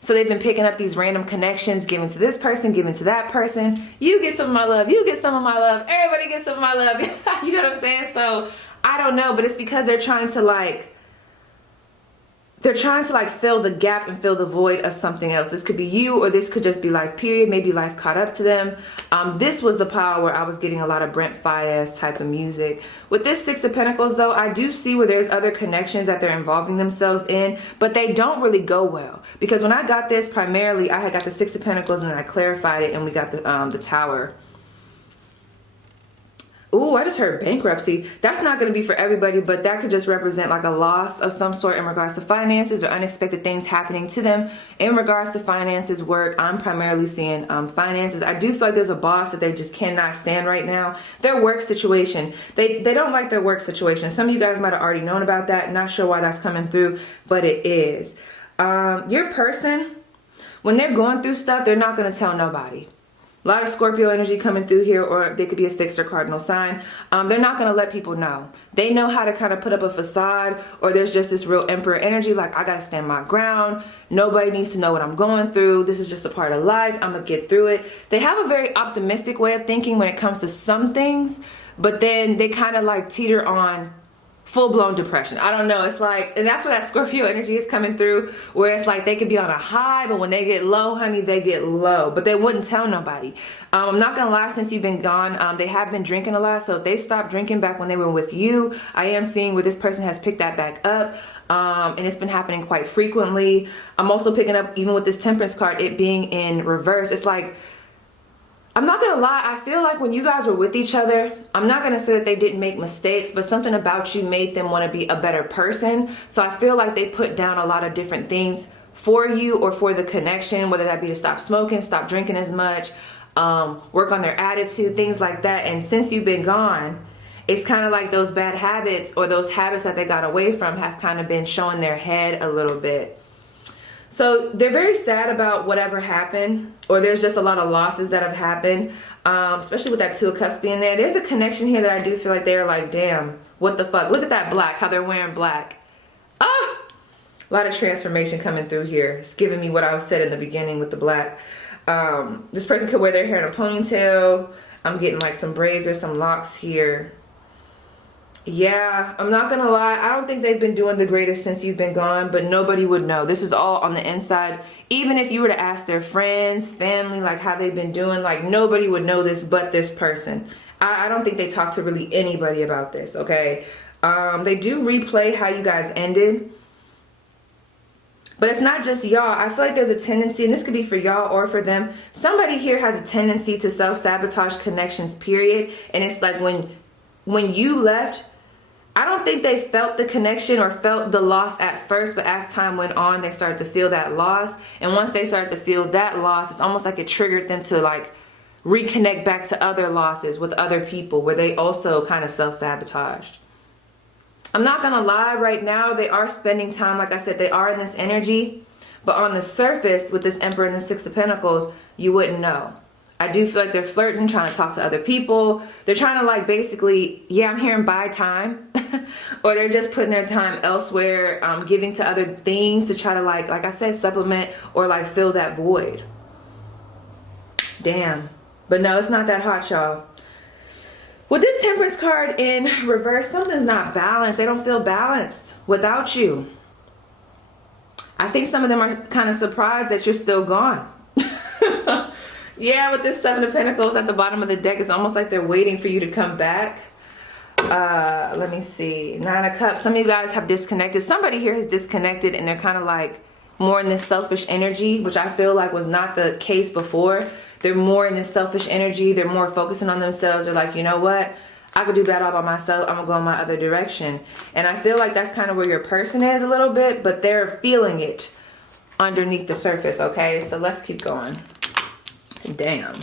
So they've been picking up these random connections, giving to this person, giving to that person. You get some of my love. You get some of my love. Everybody gets some of my love. You know what I'm saying? So I don't know, but it's because they're trying to like fill the gap and fill the void of something else. This could be you, or this could just be life period. Maybe life caught up to them. This was the pile where I was getting a lot of Brent Faiyaz type of music. With this Six of Pentacles though, I do see where there's other connections that they're involving themselves in, but they don't really go well. Because when I got this, primarily I had got the Six of Pentacles and then I clarified it and we got the Tower. Ooh, I just heard bankruptcy. That's not going to be for everybody, but that could just represent like a loss of some sort in regards to finances or unexpected things happening to them. In regards to finances, work, I'm primarily seeing finances. I do feel like there's a boss that they just cannot stand right now. Their work situation. They don't like their work situation. Some of you guys might have already known about that. Not sure why that's coming through, but it is. Your person, when they're going through stuff, they're not going to tell nobody. A lot of Scorpio energy coming through here, or they could be a fixed or cardinal sign. They're not going to let people know. They know how to kind of put up a facade, or there's just this real Emperor energy, like I got to stand my ground. Nobody needs to know what I'm going through. This is just a part of life. I'm going to get through it. They have a very optimistic way of thinking when it comes to some things, but then they kind of like teeter on full-blown depression. I don't know. It's like, and that's where that Scorpio energy is coming through, where it's like they could be on a high, but when they get low, honey, they get low, but they wouldn't tell nobody. I'm not gonna lie, since you've been gone, they have been drinking a lot. So if they stopped drinking back when they were with you, I am seeing where this person has picked that back up. And it's been happening quite frequently. I'm also picking up, even with this Temperance card, it being in reverse. It's like, I'm not gonna lie, I feel like when you guys were with each other, I'm not gonna say that they didn't make mistakes, but something about you made them want to be a better person. So I feel like they put down a lot of different things for you or for the connection, whether that be to stop smoking, stop drinking as much, work on their attitude, things like that. And since you've been gone, it's kind of like those bad habits or those habits that they got away from have kind of been showing their head a little bit. So they're very sad about whatever happened, or there's just a lot of losses that have happened, especially with that Two of Cups being there. There's a connection here that I do feel like they're like, damn, what the fuck? Look at that black, how they're wearing black. Ah! A lot of transformation coming through here. It's giving me what I said in the beginning with the black. This person could wear their hair in a ponytail. I'm getting like some braids or some locks here. Yeah, I'm not gonna lie. I don't think they've been doing the greatest since you've been gone, but nobody would know. This is all on the inside. Even if you were to ask their friends, family, like how they've been doing, like nobody would know this but this person. I don't think they talk to really anybody about this, okay? They do replay how you guys ended. But it's not just y'all. I feel like there's a tendency, and this could be for y'all or for them. Somebody here has a tendency to self-sabotage connections, period. And it's like when you left, I don't think they felt the connection or felt the loss at first, but as time went on, they started to feel that loss. And once they started to feel that loss, it's almost like it triggered them to like reconnect back to other losses with other people where they also kind of self-sabotaged. I'm not gonna lie, right now they are spending time, like I said, they are in this energy, but on the surface with this Emperor and the Six of Pentacles, you wouldn't know. I do feel like they're flirting, trying to talk to other people. They're trying to like basically, yeah, I'm here and buy time. Or they're just putting their time elsewhere, giving to other things to try to like I said, supplement or like fill that void. Damn. But no, it's not that hot, y'all. With this Temperance card in reverse, something's not balanced. They don't feel balanced without you. I think some of them are kind of surprised that you're still gone. Yeah, with this Seven of Pentacles at the bottom of the deck, it's almost like they're waiting for you to come back. Let me see. Nine of Cups. Some of you guys have disconnected. Somebody here has disconnected and they're kind of like more in this selfish energy, which I feel like was not the case before. They're more in this selfish energy. They're more focusing on themselves. They're like, you know what? I could do that all by myself. I'm going to go in my other direction. And I feel like that's kind of where your person is a little bit, but they're feeling it underneath the surface, okay? So let's keep going. Damn.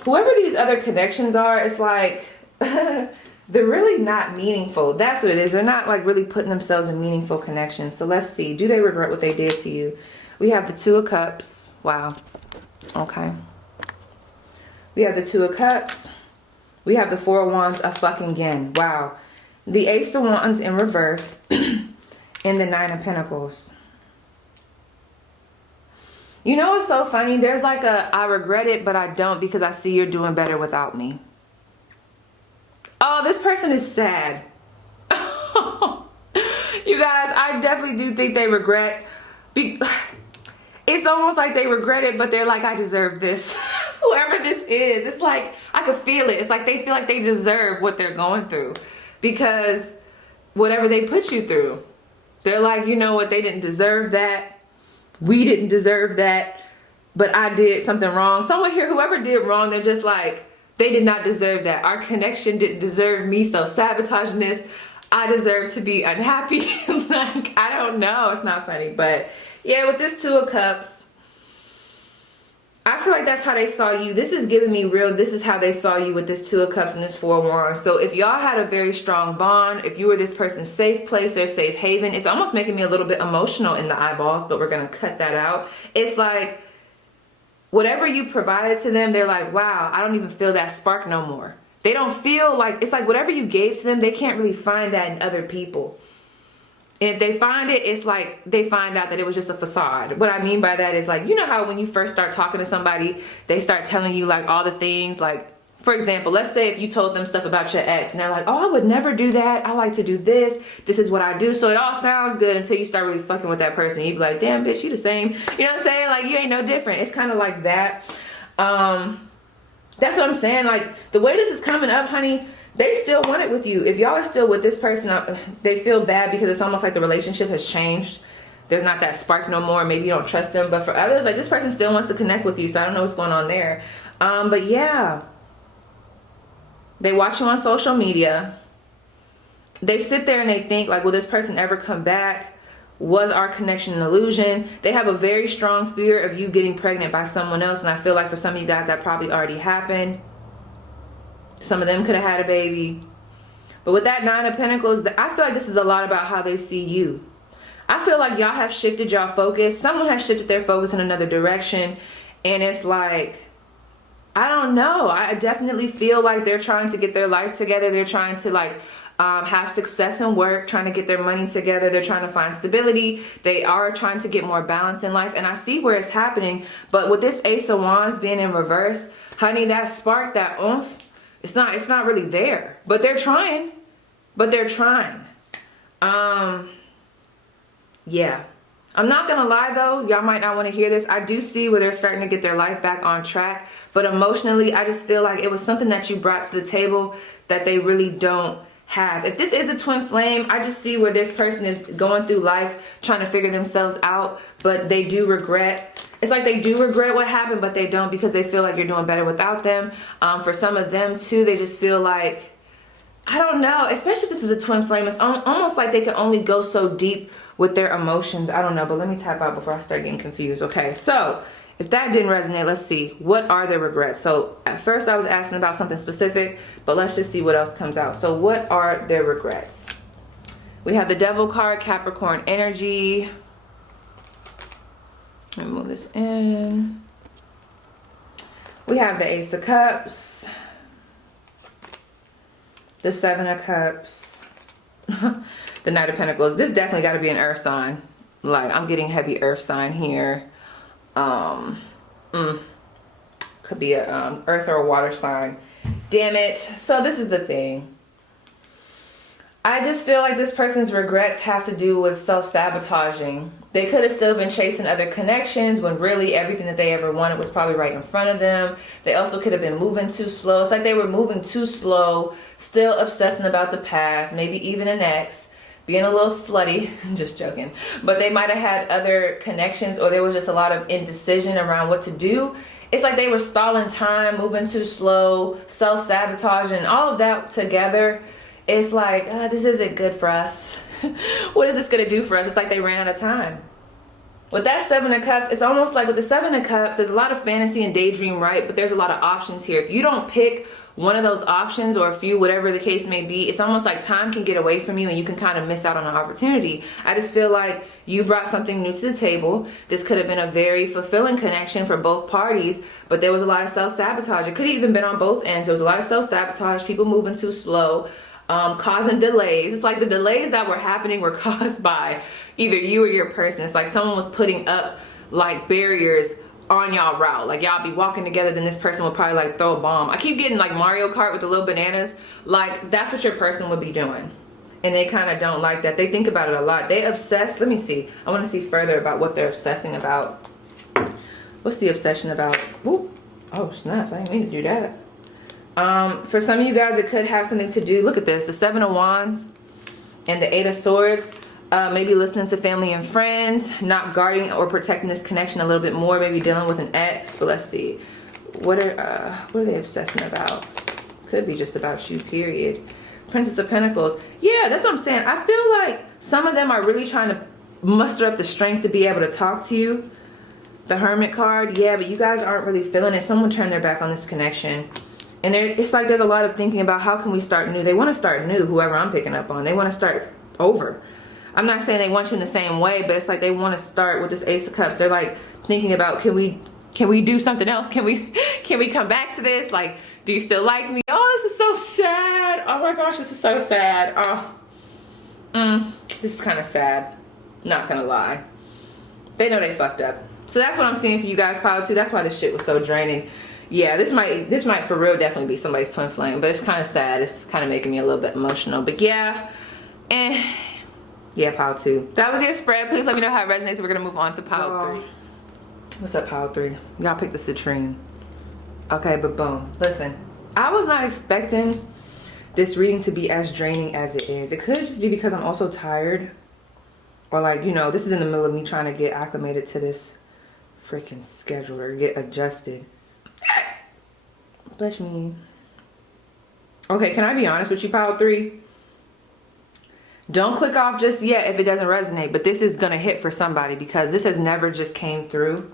Whoever these other connections are, it's like they're really not meaningful. That's what it is. They're not like really putting themselves in meaningful connections. So let's see. Do they regret what they did to you? We have the Two of Cups. Wow. Okay. We have the Two of Cups. We have the Four of Wands again. Wow. The Ace of Wands in reverse. And the Nine of Pentacles. You know what's so funny? There's like a, I regret it, but I don't because I see you're doing better without me. Oh, this person is sad. You guys, I definitely do think they regret. It's almost like they regret it, but they're like, I deserve this. Whoever this is, it's like, I could feel it. It's like they feel like they deserve what they're going through. Because whatever they put you through, they're like, you know what, they didn't deserve that. We didn't deserve that, but I did something wrong. Someone here, whoever did wrong, they're just like, they did not deserve that. Our connection didn't deserve me self-sabotaging this. I deserve to be unhappy. Like, I don't know. It's not funny. But yeah, with this Two of Cups, I feel like that's how they saw you. This is giving me real, this is how they saw you with this Two of Cups and this Four of Wands. So if y'all had a very strong bond, if you were this person's safe place, their safe haven, it's almost making me a little bit emotional in the eyeballs, but we're going to cut that out. It's like, whatever you provided to them, they're like, wow, I don't even feel that spark no more. They don't feel like, it's like whatever you gave to them, they can't really find that in other people. And if they find it, it's like they find out that it was just a facade. What I mean by that is like, you know how when you first start talking to somebody, they start telling you like all the things, like, for example, let's say if you told them stuff about your ex and they're like, oh, I would never do that. I like to do this. This is what I do. So it all sounds good until you start really fucking with that person. You'd be like, damn, bitch, you the same. You know what I'm saying? Like, you ain't no different. It's kind of like that. That's what I'm saying. Like, the way this is coming up, honey, they still want it with you. If y'all are still with this person, they feel bad because it's almost like the relationship has changed. There's not that spark no more. Maybe you don't trust them. But for others, like, this person still wants to connect with you. So I don't know what's going on there. But yeah. They watch you on social media. They sit there and they think like, will this person ever come back? Was our connection an illusion? They have a very strong fear of you getting pregnant by someone else. And I feel like for some of you guys that probably already happened. Some of them could have had a baby. But with that Nine of Pentacles, I feel like this is a lot about how they see you. I feel like y'all have shifted y'all focus. Someone has shifted their focus in another direction. And it's like, I don't know. I definitely feel like they're trying to get their life together. They're trying to like have success in work, trying to get their money together. They're trying to find stability. They are trying to get more balance in life. And I see where it's happening. But with this Ace of Wands being in reverse, honey, that spark, that oomph, it's not really there. But they're trying. but they're trying. Yeah. I'm not gonna lie though, y'all might not want to hear this. I do see where they're starting to get their life back on track, but emotionally, I just feel like it was something that you brought to the table that they really don't have. If this is a twin flame, I just see where this person is going through life trying to figure themselves out, but they do regret. It's like they do regret what happened, but they don't, because they feel like you're doing better without them. For some of them too, they just feel like, I don't know, especially if this is a twin flame, it's almost like they can only go so deep with their emotions. I don't know, but let me tap out before I start getting confused. Okay, so if that didn't resonate, let's see. What are their regrets? So at first I was asking about something specific, but let's just see what else comes out. So what are their regrets? We have the Devil card, Capricorn energy. Let me move this in. We have the Ace of Cups, the Seven of Cups, the Knight of Pentacles. This definitely got to be an earth sign. Like, I'm getting heavy earth sign here. Could be a earth or a water sign. Damn it. So this is the thing. I just feel like this person's regrets have to do with self-sabotaging. They could have still been chasing other connections when really everything that they ever wanted was probably right in front of them. They also could have been moving too slow. It's like they were moving too slow, still obsessing about the past, maybe even an ex, being a little slutty. Just joking. But they might have had other connections, or there was just a lot of indecision around what to do. It's like they were stalling time, moving too slow, self-sabotaging, all of that together. It's like, this isn't good for us. What is this going to do for us? It's like they ran out of time. With that Seven of Cups, it's almost like with the Seven of Cups, there's a lot of fantasy and daydream, right? But there's a lot of options here. If you don't pick one of those options, or a few, whatever the case may be, it's almost like time can get away from you and you can kind of miss out on an opportunity. I just feel like you brought something new to the table. This could have been a very fulfilling connection for both parties, but there was a lot of self-sabotage. It could have even been on both ends. There was a lot of self-sabotage, people moving too slow, causing delays. It's like the delays that were happening were caused by either you or your person. It's like someone was putting up like barriers on y'all route. Like y'all be walking together, then this person would probably like throw a bomb. I keep getting like Mario Kart with the little bananas. Like that's what your person would be doing. And they kind of don't like that. They think about it a lot. They obsess. Let me see. I want to see further about what they're obsessing about. What's the obsession about? Whoop. Oh snaps, I didn't mean to do that. For some of you guys, it could have something to do, look at this, the Seven of Wands and the Eight of Swords. Maybe listening to family and friends, not guarding or protecting this connection a little bit more, maybe dealing with an ex. But let's see, what are they obsessing about? Could be just about you, period. Princess of Pentacles. Yeah, that's what I'm saying. I feel like some of them are really trying to muster up the strength to be able to talk to you. The Hermit card, yeah, but you guys aren't really feeling it. Someone turned their back on this connection. And it's like there's a lot of thinking about how can we start new. They want to start new, whoever I'm picking up on. They want to start over. I'm not saying they want you in the same way, but it's like they want to start with this Ace of Cups. They're like thinking about, can we do something else? Can we come back to this? Like, do you still like me? Oh, this is so sad. Oh my gosh, this is so sad. This is kind of sad. Not gonna lie. They know they fucked up. So that's what I'm seeing for you guys, pile 2. That's why this shit was so draining. Yeah, this might for real definitely be somebody's twin flame, but it's kind of sad. It's kind of making me a little bit emotional. But yeah, yeah, pile 2. That was your spread. Please let me know how it resonates. We're gonna move on to pile 3. What's up, pile 3? Y'all pick the citrine. Okay, but boom. Listen, I was not expecting this reading to be as draining as it is. It could just be because I'm also tired, or like, you know, this is in the middle of me trying to get acclimated to this freaking schedule or get adjusted. Bless me. Okay, can I be honest with you, pile 3? Don't click off just yet if it doesn't resonate, but this is gonna hit for somebody because this has never just came through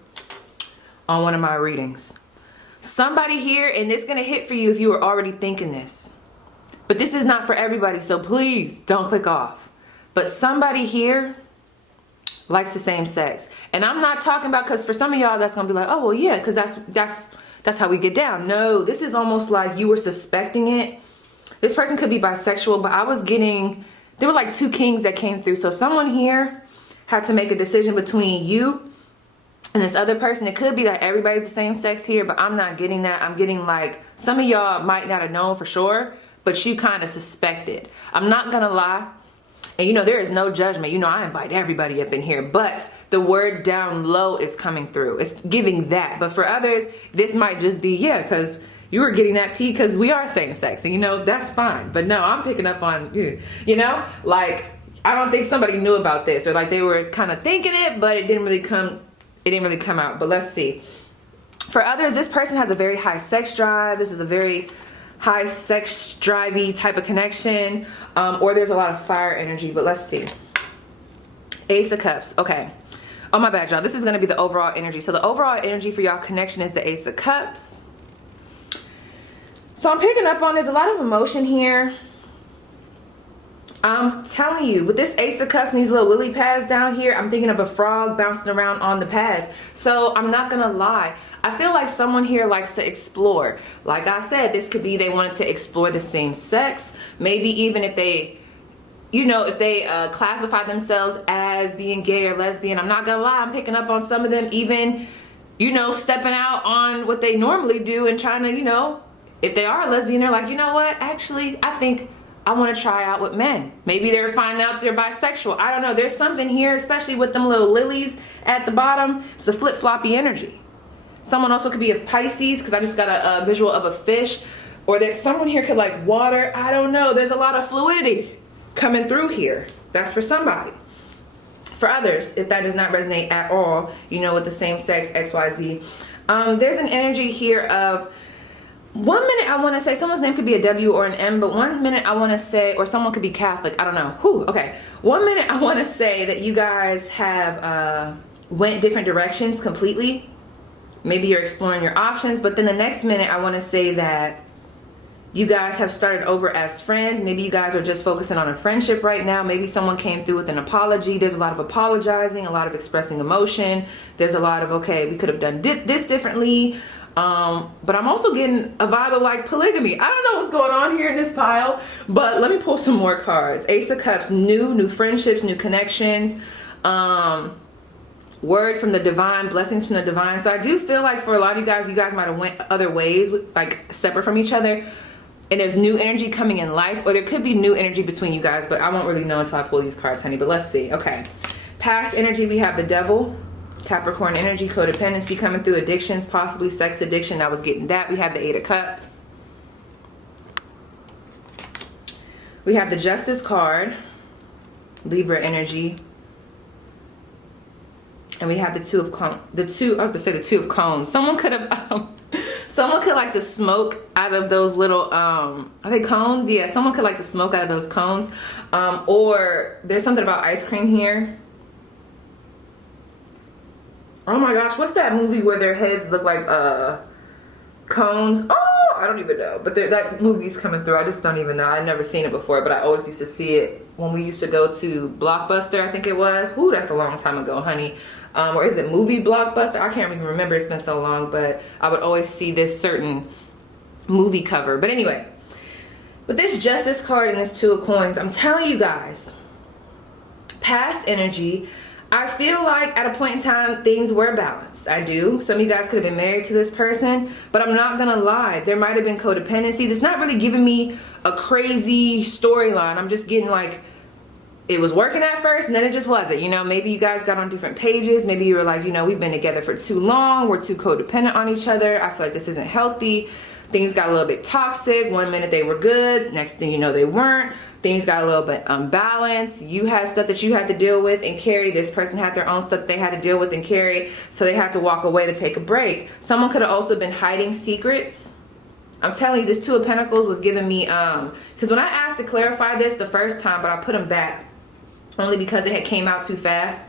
on one of my readings. Somebody here, and it's gonna hit for you if you were already thinking this, but this is not for everybody, so please don't click off. But somebody here likes the same sex, and I'm not talking about, because for some of y'all that's gonna be like, oh well, yeah, because that's how we get down. No, this is almost like you were suspecting it. This person could be bisexual, but I was getting, there were like 2 kings that came through. So someone here had to make a decision between you and this other person. It could be that everybody's the same sex here, but I'm not getting that. I'm getting like, some of y'all might not have known for sure, but you kind of suspected. I'm not gonna lie. And you know, there is no judgment. You know, I invite everybody up in here, but the word down low is coming through. It's giving that. But for others, this might just be, yeah, because you were getting that P because we are same sex. And you know, that's fine. But no, I'm picking up on, you know, like, I don't think somebody knew about this, or like they were kind of thinking it, but it didn't really come out. But let's see. For others, this person has a very high sex drive. This is a very high sex drivey type of connection, or there's a lot of fire energy. But let's see. Ace of Cups. Okay. Oh, my bad, y'all. This is going to be the overall energy. So the overall energy for y'all connection is the Ace of Cups. So I'm picking up on, there's a lot of emotion here. I'm telling you, with this Ace of Cups and these little lily pads down here, I'm thinking of a frog bouncing around on the pads. So I'm not gonna lie, I feel like someone here likes to explore. Like I said, this could be they wanted to explore the same sex. Maybe even if they, you know, if they classify themselves as being gay or lesbian. I'm not gonna lie, I'm picking up on some of them even, you know, stepping out on what they normally do and trying to, you know, if they are a lesbian, they're like, you know what, actually, I think I want to try out with men. Maybe they're finding out they're bisexual. I don't know. There's something here, especially with them little lilies at the bottom. It's a flip-floppy energy. Someone also could be a Pisces, because I just got a visual of a fish. Or that someone here could like water. I don't know. There's a lot of fluidity coming through here. That's for somebody. For others, if that does not resonate at all, you know, with the same sex, XYZ, there's an energy here of, one minute I want to say someone's name could be a W or an M, but one minute I want to say, or someone could be Catholic, I don't know. Whew, okay. One minute I want to say that you guys have went different directions completely. Maybe you're exploring your options, but then the next minute I want to say that you guys have started over as friends. Maybe you guys are just focusing on a friendship right now. Maybe someone came through with an apology. There's a lot of apologizing, a lot of expressing emotion. There's a lot of, okay, we could have done this differently. But I'm also getting a vibe of like polygamy. I don't know what's going on here in this pile, but let me pull some more cards. Ace of Cups, new friendships, new connections, word from the divine, blessings from the divine. So I do feel like for a lot of you guys might have went other ways, with, like separate from each other, and there's new energy coming in life, or there could be new energy between you guys, but I won't really know until I pull these cards, honey. But let's see. Okay. Past energy, we have the Devil. Capricorn energy, codependency coming through, addictions, possibly sex addiction. I was getting that. We have the Eight of Cups. We have the Justice card, Libra energy. And we have the Two of Cones. I was going to say the Two of Cones. Someone could have, someone could like the smoke out of those little, are they cones? Yeah, someone could like the smoke out of those cones. Or there's something about ice cream here. Oh my gosh, what's that movie where their heads look like cones? Oh, I don't even know. But that movie's coming through. I just don't even know. I've never seen it before, but I always used to see it when we used to go to Blockbuster, I think it was. Ooh, that's a long time ago, honey. Or is it movie Blockbuster? I can't even remember. It's been so long, but I would always see this certain movie cover. But anyway, with this Justice card and this Two of Coins, I'm telling you guys, past energy, I feel like at a point in time, things were balanced. I do. Some of you guys could have been married to this person, but I'm not gonna lie. There might have been codependencies. It's not really giving me a crazy storyline. I'm just getting like, it was working at first and then it just wasn't. You know, maybe you guys got on different pages. Maybe you were like, you know, we've been together for too long. We're too codependent on each other. I feel like this isn't healthy. Things got a little bit toxic. One minute they were good. Next thing you know, they weren't. Things got a little bit unbalanced. You had stuff that you had to deal with and carry. This person had their own stuff that they had to deal with and carry. So they had to walk away to take a break. Someone could have also been hiding secrets. I'm telling you, this Two of Pentacles was giving me, because when I asked to clarify this the first time, but I put them back only because it had came out too fast.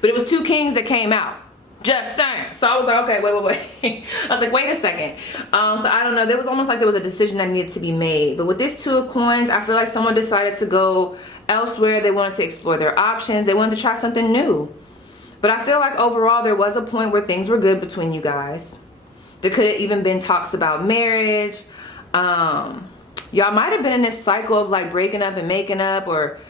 But it was two kings that came out. Just saying. So I was like, okay, wait. I was like, wait a second. So I don't know. There was almost like there was a decision that needed to be made. But with this Two of Coins, I feel like someone decided to go elsewhere. They wanted to explore their options. They wanted to try something new. But I feel like overall there was a point where things were good between you guys. There could have even been talks about marriage. Y'all might have been in this cycle of like breaking up and making up, or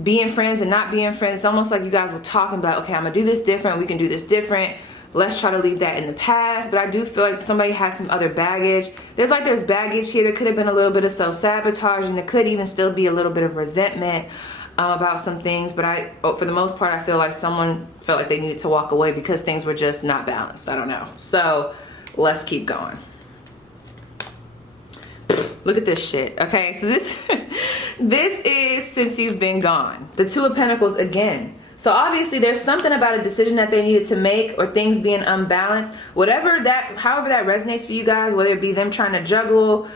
being friends and not being friends. It's almost like you guys were talking about, okay, I'm gonna do this different, we can do this different. let's try to leave that in the past. But I do feel like somebody has some other baggage. There's baggage here. There could have been a little bit of self-sabotage, and there could even still be a little bit of resentment about some things. But for the most part, I feel like someone felt like they needed to walk away because things were just not balanced. I don't know. So let's keep going. Look at this shit. Okay, so this this is since you've been gone. The Two of Pentacles again. So obviously there's something about a decision that they needed to make, or things being unbalanced. However that resonates for you guys, whether it be them trying to juggle,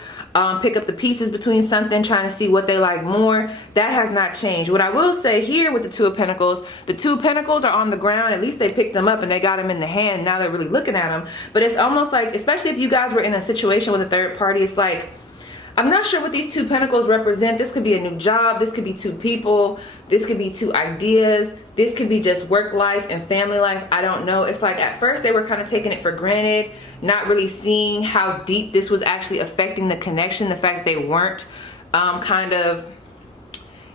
pick up the pieces between something, trying to see what they like more, that has not changed. What I will say here with the Two of Pentacles, the Two of Pentacles are on the ground. At least they picked them up and they got them in the hand. Now they're really looking at them. But it's almost like, especially if you guys were in a situation with a third party, it's like, I'm not sure what these Two Pentacles represent. This could be a new job. This could be two people. This could be two ideas. This could be just work life and family life. I don't know. It's like at first they were kind of taking it for granted, not really seeing how deep this was actually affecting the connection. The fact that they weren't kind of,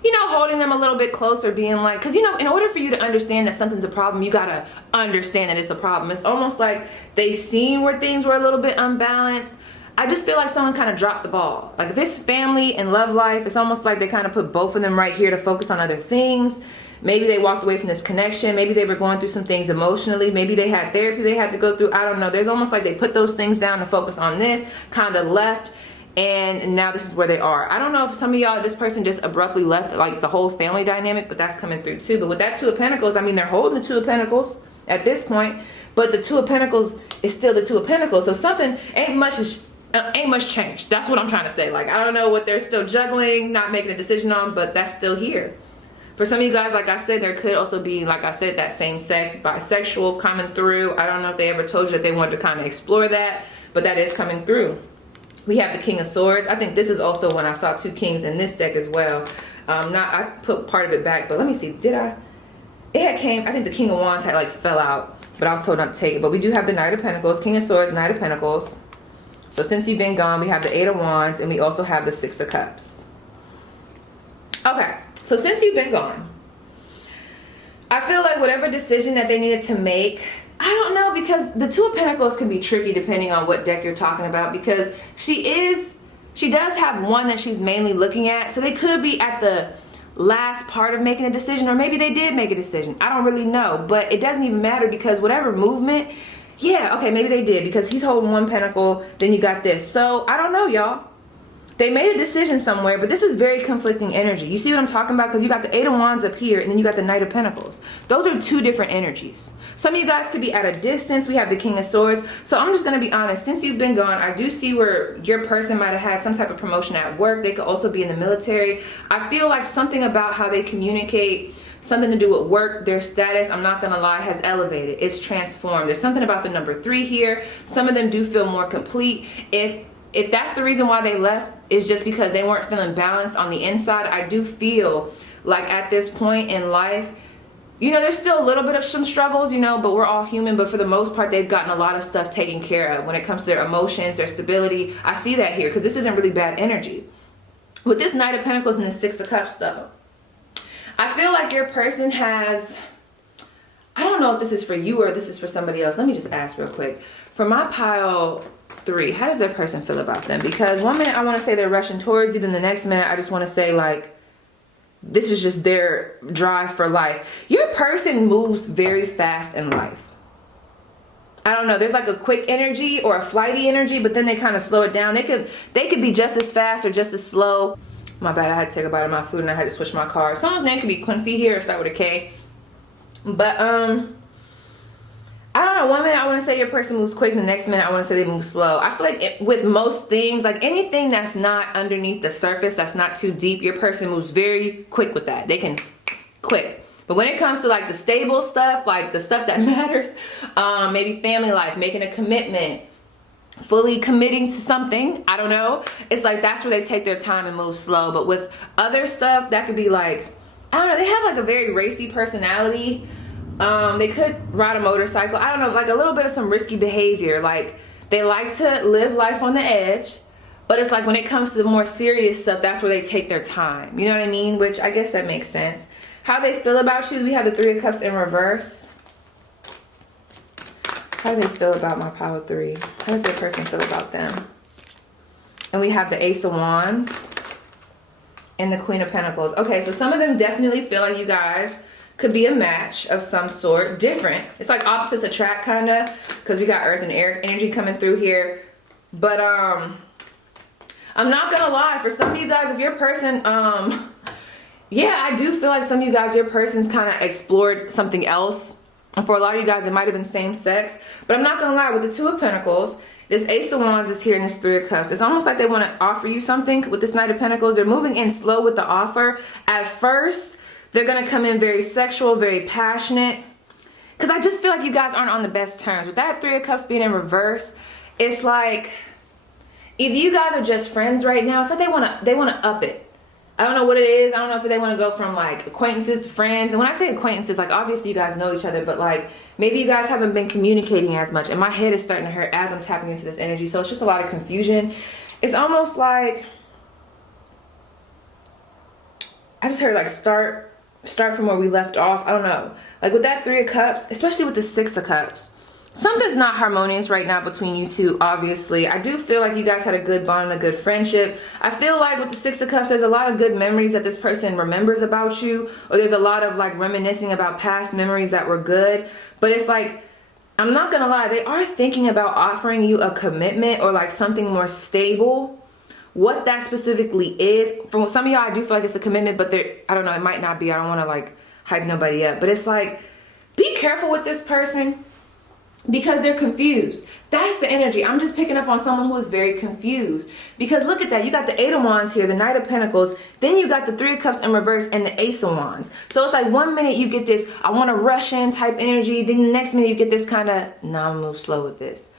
you know, holding them a little bit closer, being like, because, you know, in order for you to understand that something's a problem, you got to understand that it's a problem. It's almost like they seen where things were a little bit unbalanced. I just feel like someone kind of dropped the ball. Like if it's family and love life, it's almost like they kind of put both of them right here to focus on other things. Maybe they walked away from this connection. Maybe they were going through some things emotionally. Maybe they had therapy they had to go through. I don't know. There's almost like they put those things down to focus on this, kind of left, and now this is where they are. I don't know if some of y'all, this person just abruptly left like the whole family dynamic, but that's coming through too. But with that Two of Pentacles, I mean, they're holding the Two of Pentacles at this point, but the Two of Pentacles is still the Two of Pentacles. So something ain't much changed. That's what I'm trying to say. Like, I don't know what they're still juggling, not making a decision on, but that's still here. For some of you guys, like I said, there could also be, like I said, that same sex, bisexual coming through. I don't know if they ever told you that they wanted to kind of explore that, but that is coming through. We have the King of Swords. I think this is also when I saw two kings in this deck as well. I put part of it back, but let me see. Did I? It had came, I think the King of Wands had like fell out, but I was told not to take it. But we do have the Knight of Pentacles, King of Swords, Knight of Pentacles. So since you've been gone, we have the Eight of Wands, and we also have the Six of Cups. Okay, so since you've been gone, I feel like whatever decision that they needed to make, I don't know, because the Two of Pentacles can be tricky depending on what deck you're talking about, because she does have one that she's mainly looking at, so they could be at the last part of making a decision, or maybe they did make a decision. I don't really know, but it doesn't even matter, because whatever movement, yeah, okay, maybe they did, because he's holding one pentacle, then you got this. So I don't know, y'all. They made a decision somewhere, but this is very conflicting energy. You see what I'm talking about? Because you got the Eight of Wands up here, and then you got the Knight of Pentacles. Those are two different energies. Some of you guys could be at a distance. We have the King of Swords. So I'm just going to be honest. Since you've been gone, I do see where your person might have had some type of promotion at work. They could also be in the military. I feel like something about how they communicate, something to do with work, their status, I'm not gonna lie, has elevated. It's transformed. There's something about the number 3 here. Some of them do feel more complete. If that's the reason why they left, is just because they weren't feeling balanced on the inside, I do feel like at this point in life, you know, there's still a little bit of some struggles, you know, but we're all human. But for the most part, they've gotten a lot of stuff taken care of when it comes to their emotions, their stability. I see that here, because this isn't really bad energy. With this Knight of Pentacles and the Six of Cups though, I feel like your person has, I don't know if this is for you or this is for somebody else. Let me just ask real quick. For my pile 3, how does their person feel about them? Because one minute I want to say they're rushing towards you, then the next minute I just want to say like, this is just their drive for life. Your person moves very fast in life. I don't know, there's like a quick energy or a flighty energy, but then they kind of slow it down. They could be just as fast or just as slow. My bad, I had to take a bite of my food and I had to switch my car. Someone's name could be Quincy here, start with a K. But I don't know, one minute I want to say your person moves quick, and the next minute I want to say they move slow. I feel like with most things, like anything that's not underneath the surface, that's not too deep, your person moves very quick with that. They can quick. But when it comes to like the stable stuff, like the stuff that matters, maybe family life, making a commitment, fully committing to something, I don't know, it's like that's where they take their time and move slow. But with other stuff, that could be like, I don't know, they have like a very racy personality. They could ride a motorcycle, I don't know, like a little bit of some risky behavior. Like they like to live life on the edge, but it's like when it comes to the more serious stuff, that's where they take their time, you know what I mean? Which I guess that makes sense. How they feel about you, we have the Three of Cups in reverse. How do they feel about my power 3? How does that person feel about them? And we have the Ace of Wands and the Queen of Pentacles. Okay, so some of them definitely feel like you guys could be a match of some sort. Different. It's like opposites attract, kind of, because we got earth and air energy coming through here. But I'm not gonna lie, for some of you guys, if your person yeah, I do feel like some of you guys, your person's kind of explored something else. And for a lot of you guys, it might have been same sex. But I'm not gonna lie, with the Two of Pentacles, this Ace of Wands is here and this Three of Cups. It's almost like they want to offer you something with this Knight of Pentacles. They're moving in slow with the offer. At first, they're going to come in very sexual, very passionate. Because I just feel like you guys aren't on the best terms. With that Three of Cups being in reverse, it's like, if you guys are just friends right now, it's like they want to up it. I don't know what it is. I don't know if they want to go from like acquaintances to friends. And when I say acquaintances, like obviously you guys know each other, but like maybe you guys haven't been communicating as much. And my head is starting to hurt as I'm tapping into this energy. So it's just a lot of confusion. It's almost like, I just heard like start from where we left off. I don't know. Like with that Three of Cups, especially with the Six of Cups, something's not harmonious right now between you two, obviously. I do feel like you guys had a good bond and a good friendship. I feel like with the Six of Cups, there's a lot of good memories that this person remembers about you. Or there's a lot of like reminiscing about past memories that were good. But it's like, I'm not gonna lie, they are thinking about offering you a commitment or like something more stable. What that specifically is, for some of y'all, I do feel like it's a commitment, but I don't know, it might not be. I don't wanna like hype nobody up. But it's like, be careful with this person, because they're confused. That's the energy. I'm just picking up on someone who is very confused. Because look at that. You got the Eight of Wands here, the Knight of Pentacles. Then you got the Three of Cups in reverse and the Ace of Wands. So it's like one minute you get this, I want to rush in type energy. Then the next minute you get this kind of, nah, I'm gonna move slow with this.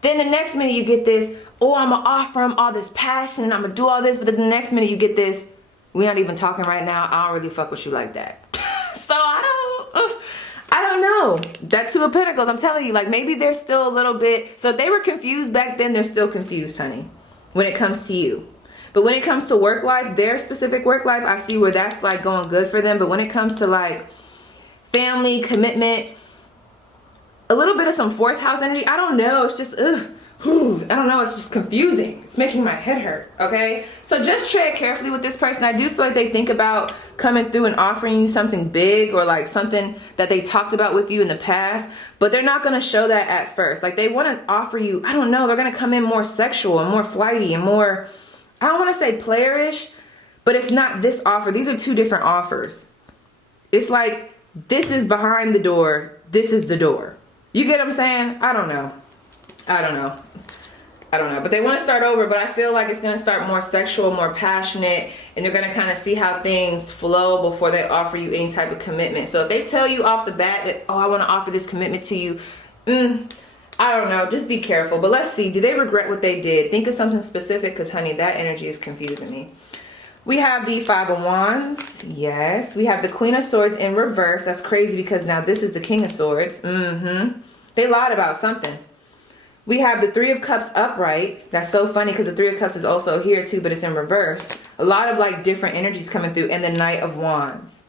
Then the next minute you get this, oh, I'm gonna offer him all this passion and I'm gonna do all this. But then the next minute you get this, we aren't even talking right now. I don't really fuck with you like that. So I don't know. That Two of Pentacles, I'm telling you, like maybe they're still a little bit, so if they were confused back then, they're still confused, honey, when it comes to you. But when it comes to work life, their specific work life, I see where that's like going good for them. But when it comes to like family, commitment, a little bit of some fourth house energy, I don't know. It's just, I don't know, it's just confusing. It's making my head hurt, okay? So just tread carefully with this person. I do feel like they think about coming through and offering you something big or like something that they talked about with you in the past, but they're not gonna show that at first. Like they wanna offer you, I don't know, they're gonna come in more sexual and more flighty and more, I don't wanna say playerish, but it's not this offer. These are two different offers. It's like, this is behind the door, this is the door. You get what I'm saying? I don't know. But they want to start over, but I feel like it's going to start more sexual, more passionate, and they're going to kind of see how things flow before they offer you any type of commitment. So if they tell you off the bat that, oh, I want to offer this commitment to you, I don't know, just be careful. But let's see, do they regret what they did? Think of something specific, because honey, that energy is confusing me. We have the Five of Wands, yes. We have the Queen of Swords in reverse. That's crazy because now this is the King of Swords. They lied about something. We have the Three of Cups upright. That's so funny because the Three of Cups is also here too, but it's in reverse. A lot of like different energies coming through. And the Knight of Wands.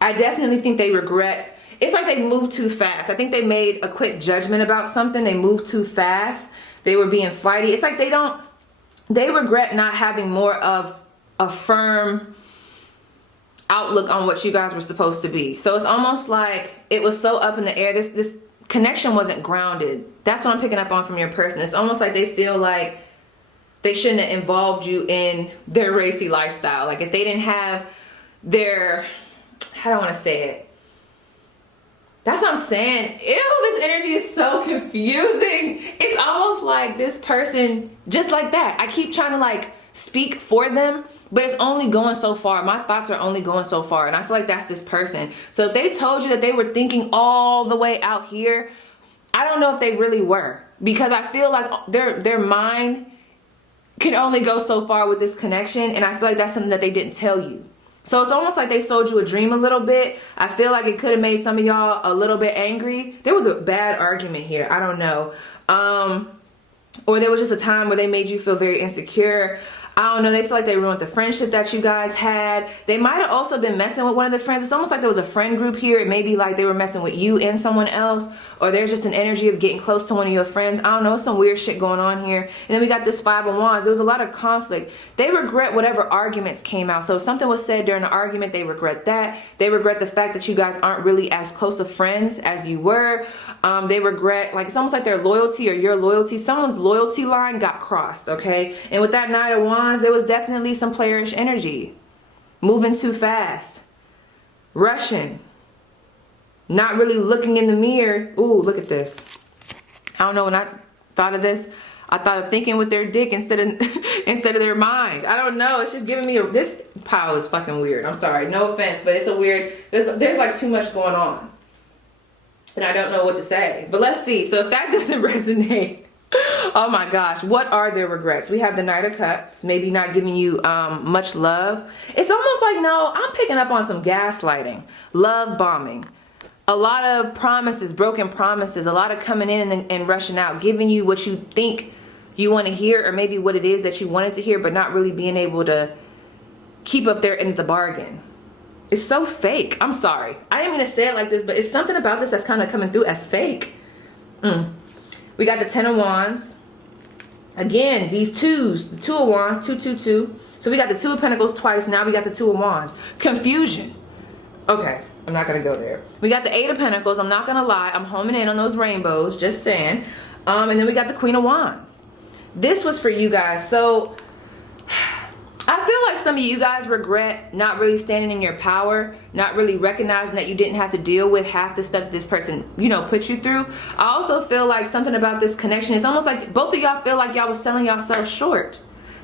I definitely think they regret. It's like they moved too fast. I think they made a quick judgment about something. They moved too fast. They were being flighty. It's like they regret not having more of a firm outlook on what you guys were supposed to be. So it's almost like it was so up in the air. This connection wasn't grounded. That's what I'm picking up on from your person. It's almost like they feel like they shouldn't have involved you in their racy lifestyle. Like if they didn't have their, how do I want to say it? That's what I'm saying. Ew, this energy is so confusing. It's almost like this person, just like that. I keep trying to like speak for them, but it's only going so far. My thoughts are only going so far. And I feel like that's this person. So if they told you that they were thinking all the way out here, I don't know if they really were. Because I feel like their mind can only go so far with this connection. And I feel like that's something that they didn't tell you. So it's almost like they sold you a dream a little bit. I feel like it could have made some of y'all a little bit angry. There was a bad argument here. I don't know. Or there was just a time where they made you feel very insecure. I don't know, they feel like they ruined the friendship that you guys had. They might have also been messing with one of the friends. It's almost like there was a friend group here. It may be like they were messing with you and someone else, or there's just an energy of getting close to one of your friends. I don't know, some weird shit going on here. And then we got this 5 of Wands. There was a lot of conflict. They regret whatever arguments came out. So if something was said during the argument, they regret that. They regret the fact that you guys aren't really as close of friends as you were. They regret, like, it's almost like their loyalty or your loyalty. Someone's loyalty line got crossed, okay? And with that Knight of Wands, there was definitely some playerish energy. Moving too fast. Rushing. Not really looking in the mirror. Ooh, look at this. I don't know, when I thought of this, I thought of thinking with their dick instead of instead of their mind. I don't know. It's just giving me this pile is fucking weird. I'm sorry. No offense, but it's a weird, there's like too much going on. And I don't know what to say. But let's see. So if that doesn't resonate, oh my gosh, what are their regrets? We have the Knight of Cups, maybe not giving you much love. It's almost like, no, I'm picking up on some gaslighting, love bombing, a lot of promises, broken promises, a lot of coming in and rushing out, giving you what you think you want to hear, or maybe what it is that you wanted to hear, but not really being able to keep up their end of the bargain. It's so fake. I'm sorry. I didn't mean to say it like this, but it's something about this that's kind of coming through as fake. We got the 10 of Wands. Again, these twos, the 2 of Wands, 2, 2, 2. So we got the 2 of Pentacles twice. Now we got the 2 of Wands. Confusion. Okay, I'm not going to go there. We got the 8 of Pentacles. I'm not going to lie. I'm homing in on those rainbows, just saying. And then we got the Queen of Wands. This was for you guys. So I feel like some of you guys regret not really standing in your power, not really recognizing that you didn't have to deal with half the stuff that this person, you know, put you through. I also feel like something about this connection, it's almost like both of y'all feel like y'all was selling yourself short.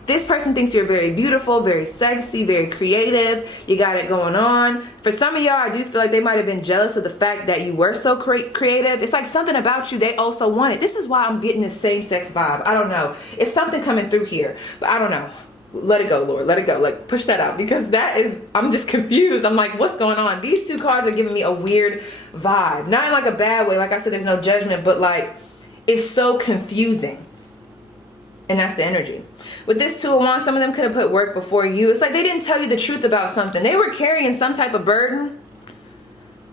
This person thinks you're very beautiful, very sexy, very creative. You got it going on. For some of y'all, I do feel like they might have been jealous of the fact that you were so creative. It's like something about you they also wanted. This is why I'm getting this same-sex vibe. I don't know. It's something coming through here, but I don't know. Let it go, Lord. Let it go. Like, push that out, because that is, I'm just confused. I'm like, what's going on? These 2 cards are giving me a weird vibe. Not in like a bad way. Like I said, there's no judgment, but like, it's so confusing. And that's the energy. With this 2 of Wands, some of them could have put work before you. It's like they didn't tell you the truth about something. They were carrying some type of burden.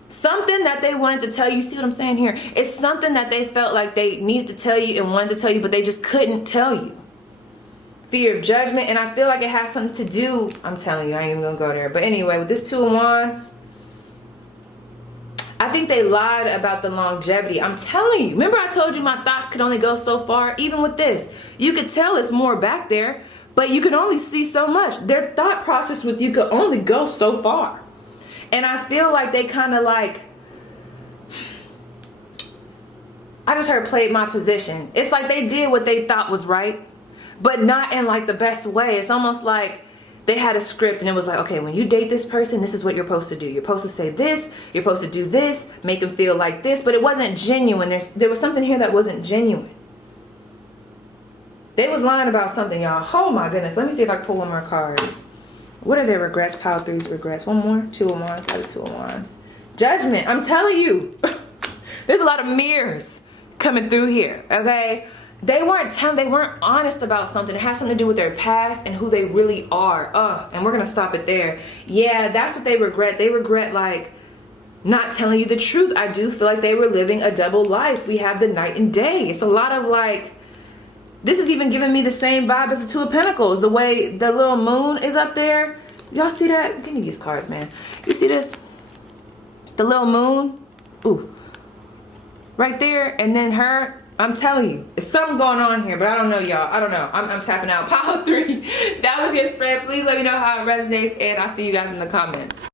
Something that they wanted to tell you. See what I'm saying here? It's something that they felt like they needed to tell you and wanted to tell you, but they just couldn't tell you. Fear of judgment, and I feel like it has something to do, I'm telling you, I ain't even gonna go there. But anyway, with this 2 of Wands, I think they lied about the longevity. I'm telling you, remember I told you my thoughts could only go so far? Even with this, you could tell it's more back there, but you can only see so much. Their thought process with you could only go so far. And I feel like they kind of like, I just heard played my position. It's like they did what they thought was right, but not in like the best way. It's almost like they had a script and it was like, okay, when you date this person, this is what you're supposed to do. You're supposed to say this, you're supposed to do this, make them feel like this, but it wasn't genuine. There was something here that wasn't genuine. They was lying about something, y'all. Oh my goodness. Let me see if I can pull one more card. What are their regrets? Pile 3's regrets. One more. 2 of Wands. Pile 2 of Wands. Judgment. I'm telling you. There's a lot of mirrors coming through here, okay? They weren't honest about something. It has something to do with their past and who they really are. And we're gonna stop it there. Yeah, that's what they regret. They regret like not telling you the truth. I do feel like they were living a double life. We have the night and day. It's a lot of like, this is even giving me the same vibe as the 2 of Pentacles. The way the little moon is up there. Y'all see that? Give me these cards, man. You see this? The little moon. Ooh. Right there. And then her. I'm telling you, there's something going on here, but I don't know, y'all. I don't know. I'm tapping out. Pile 3. That was your spread. Please let me know how it resonates, and I'll see you guys in the comments.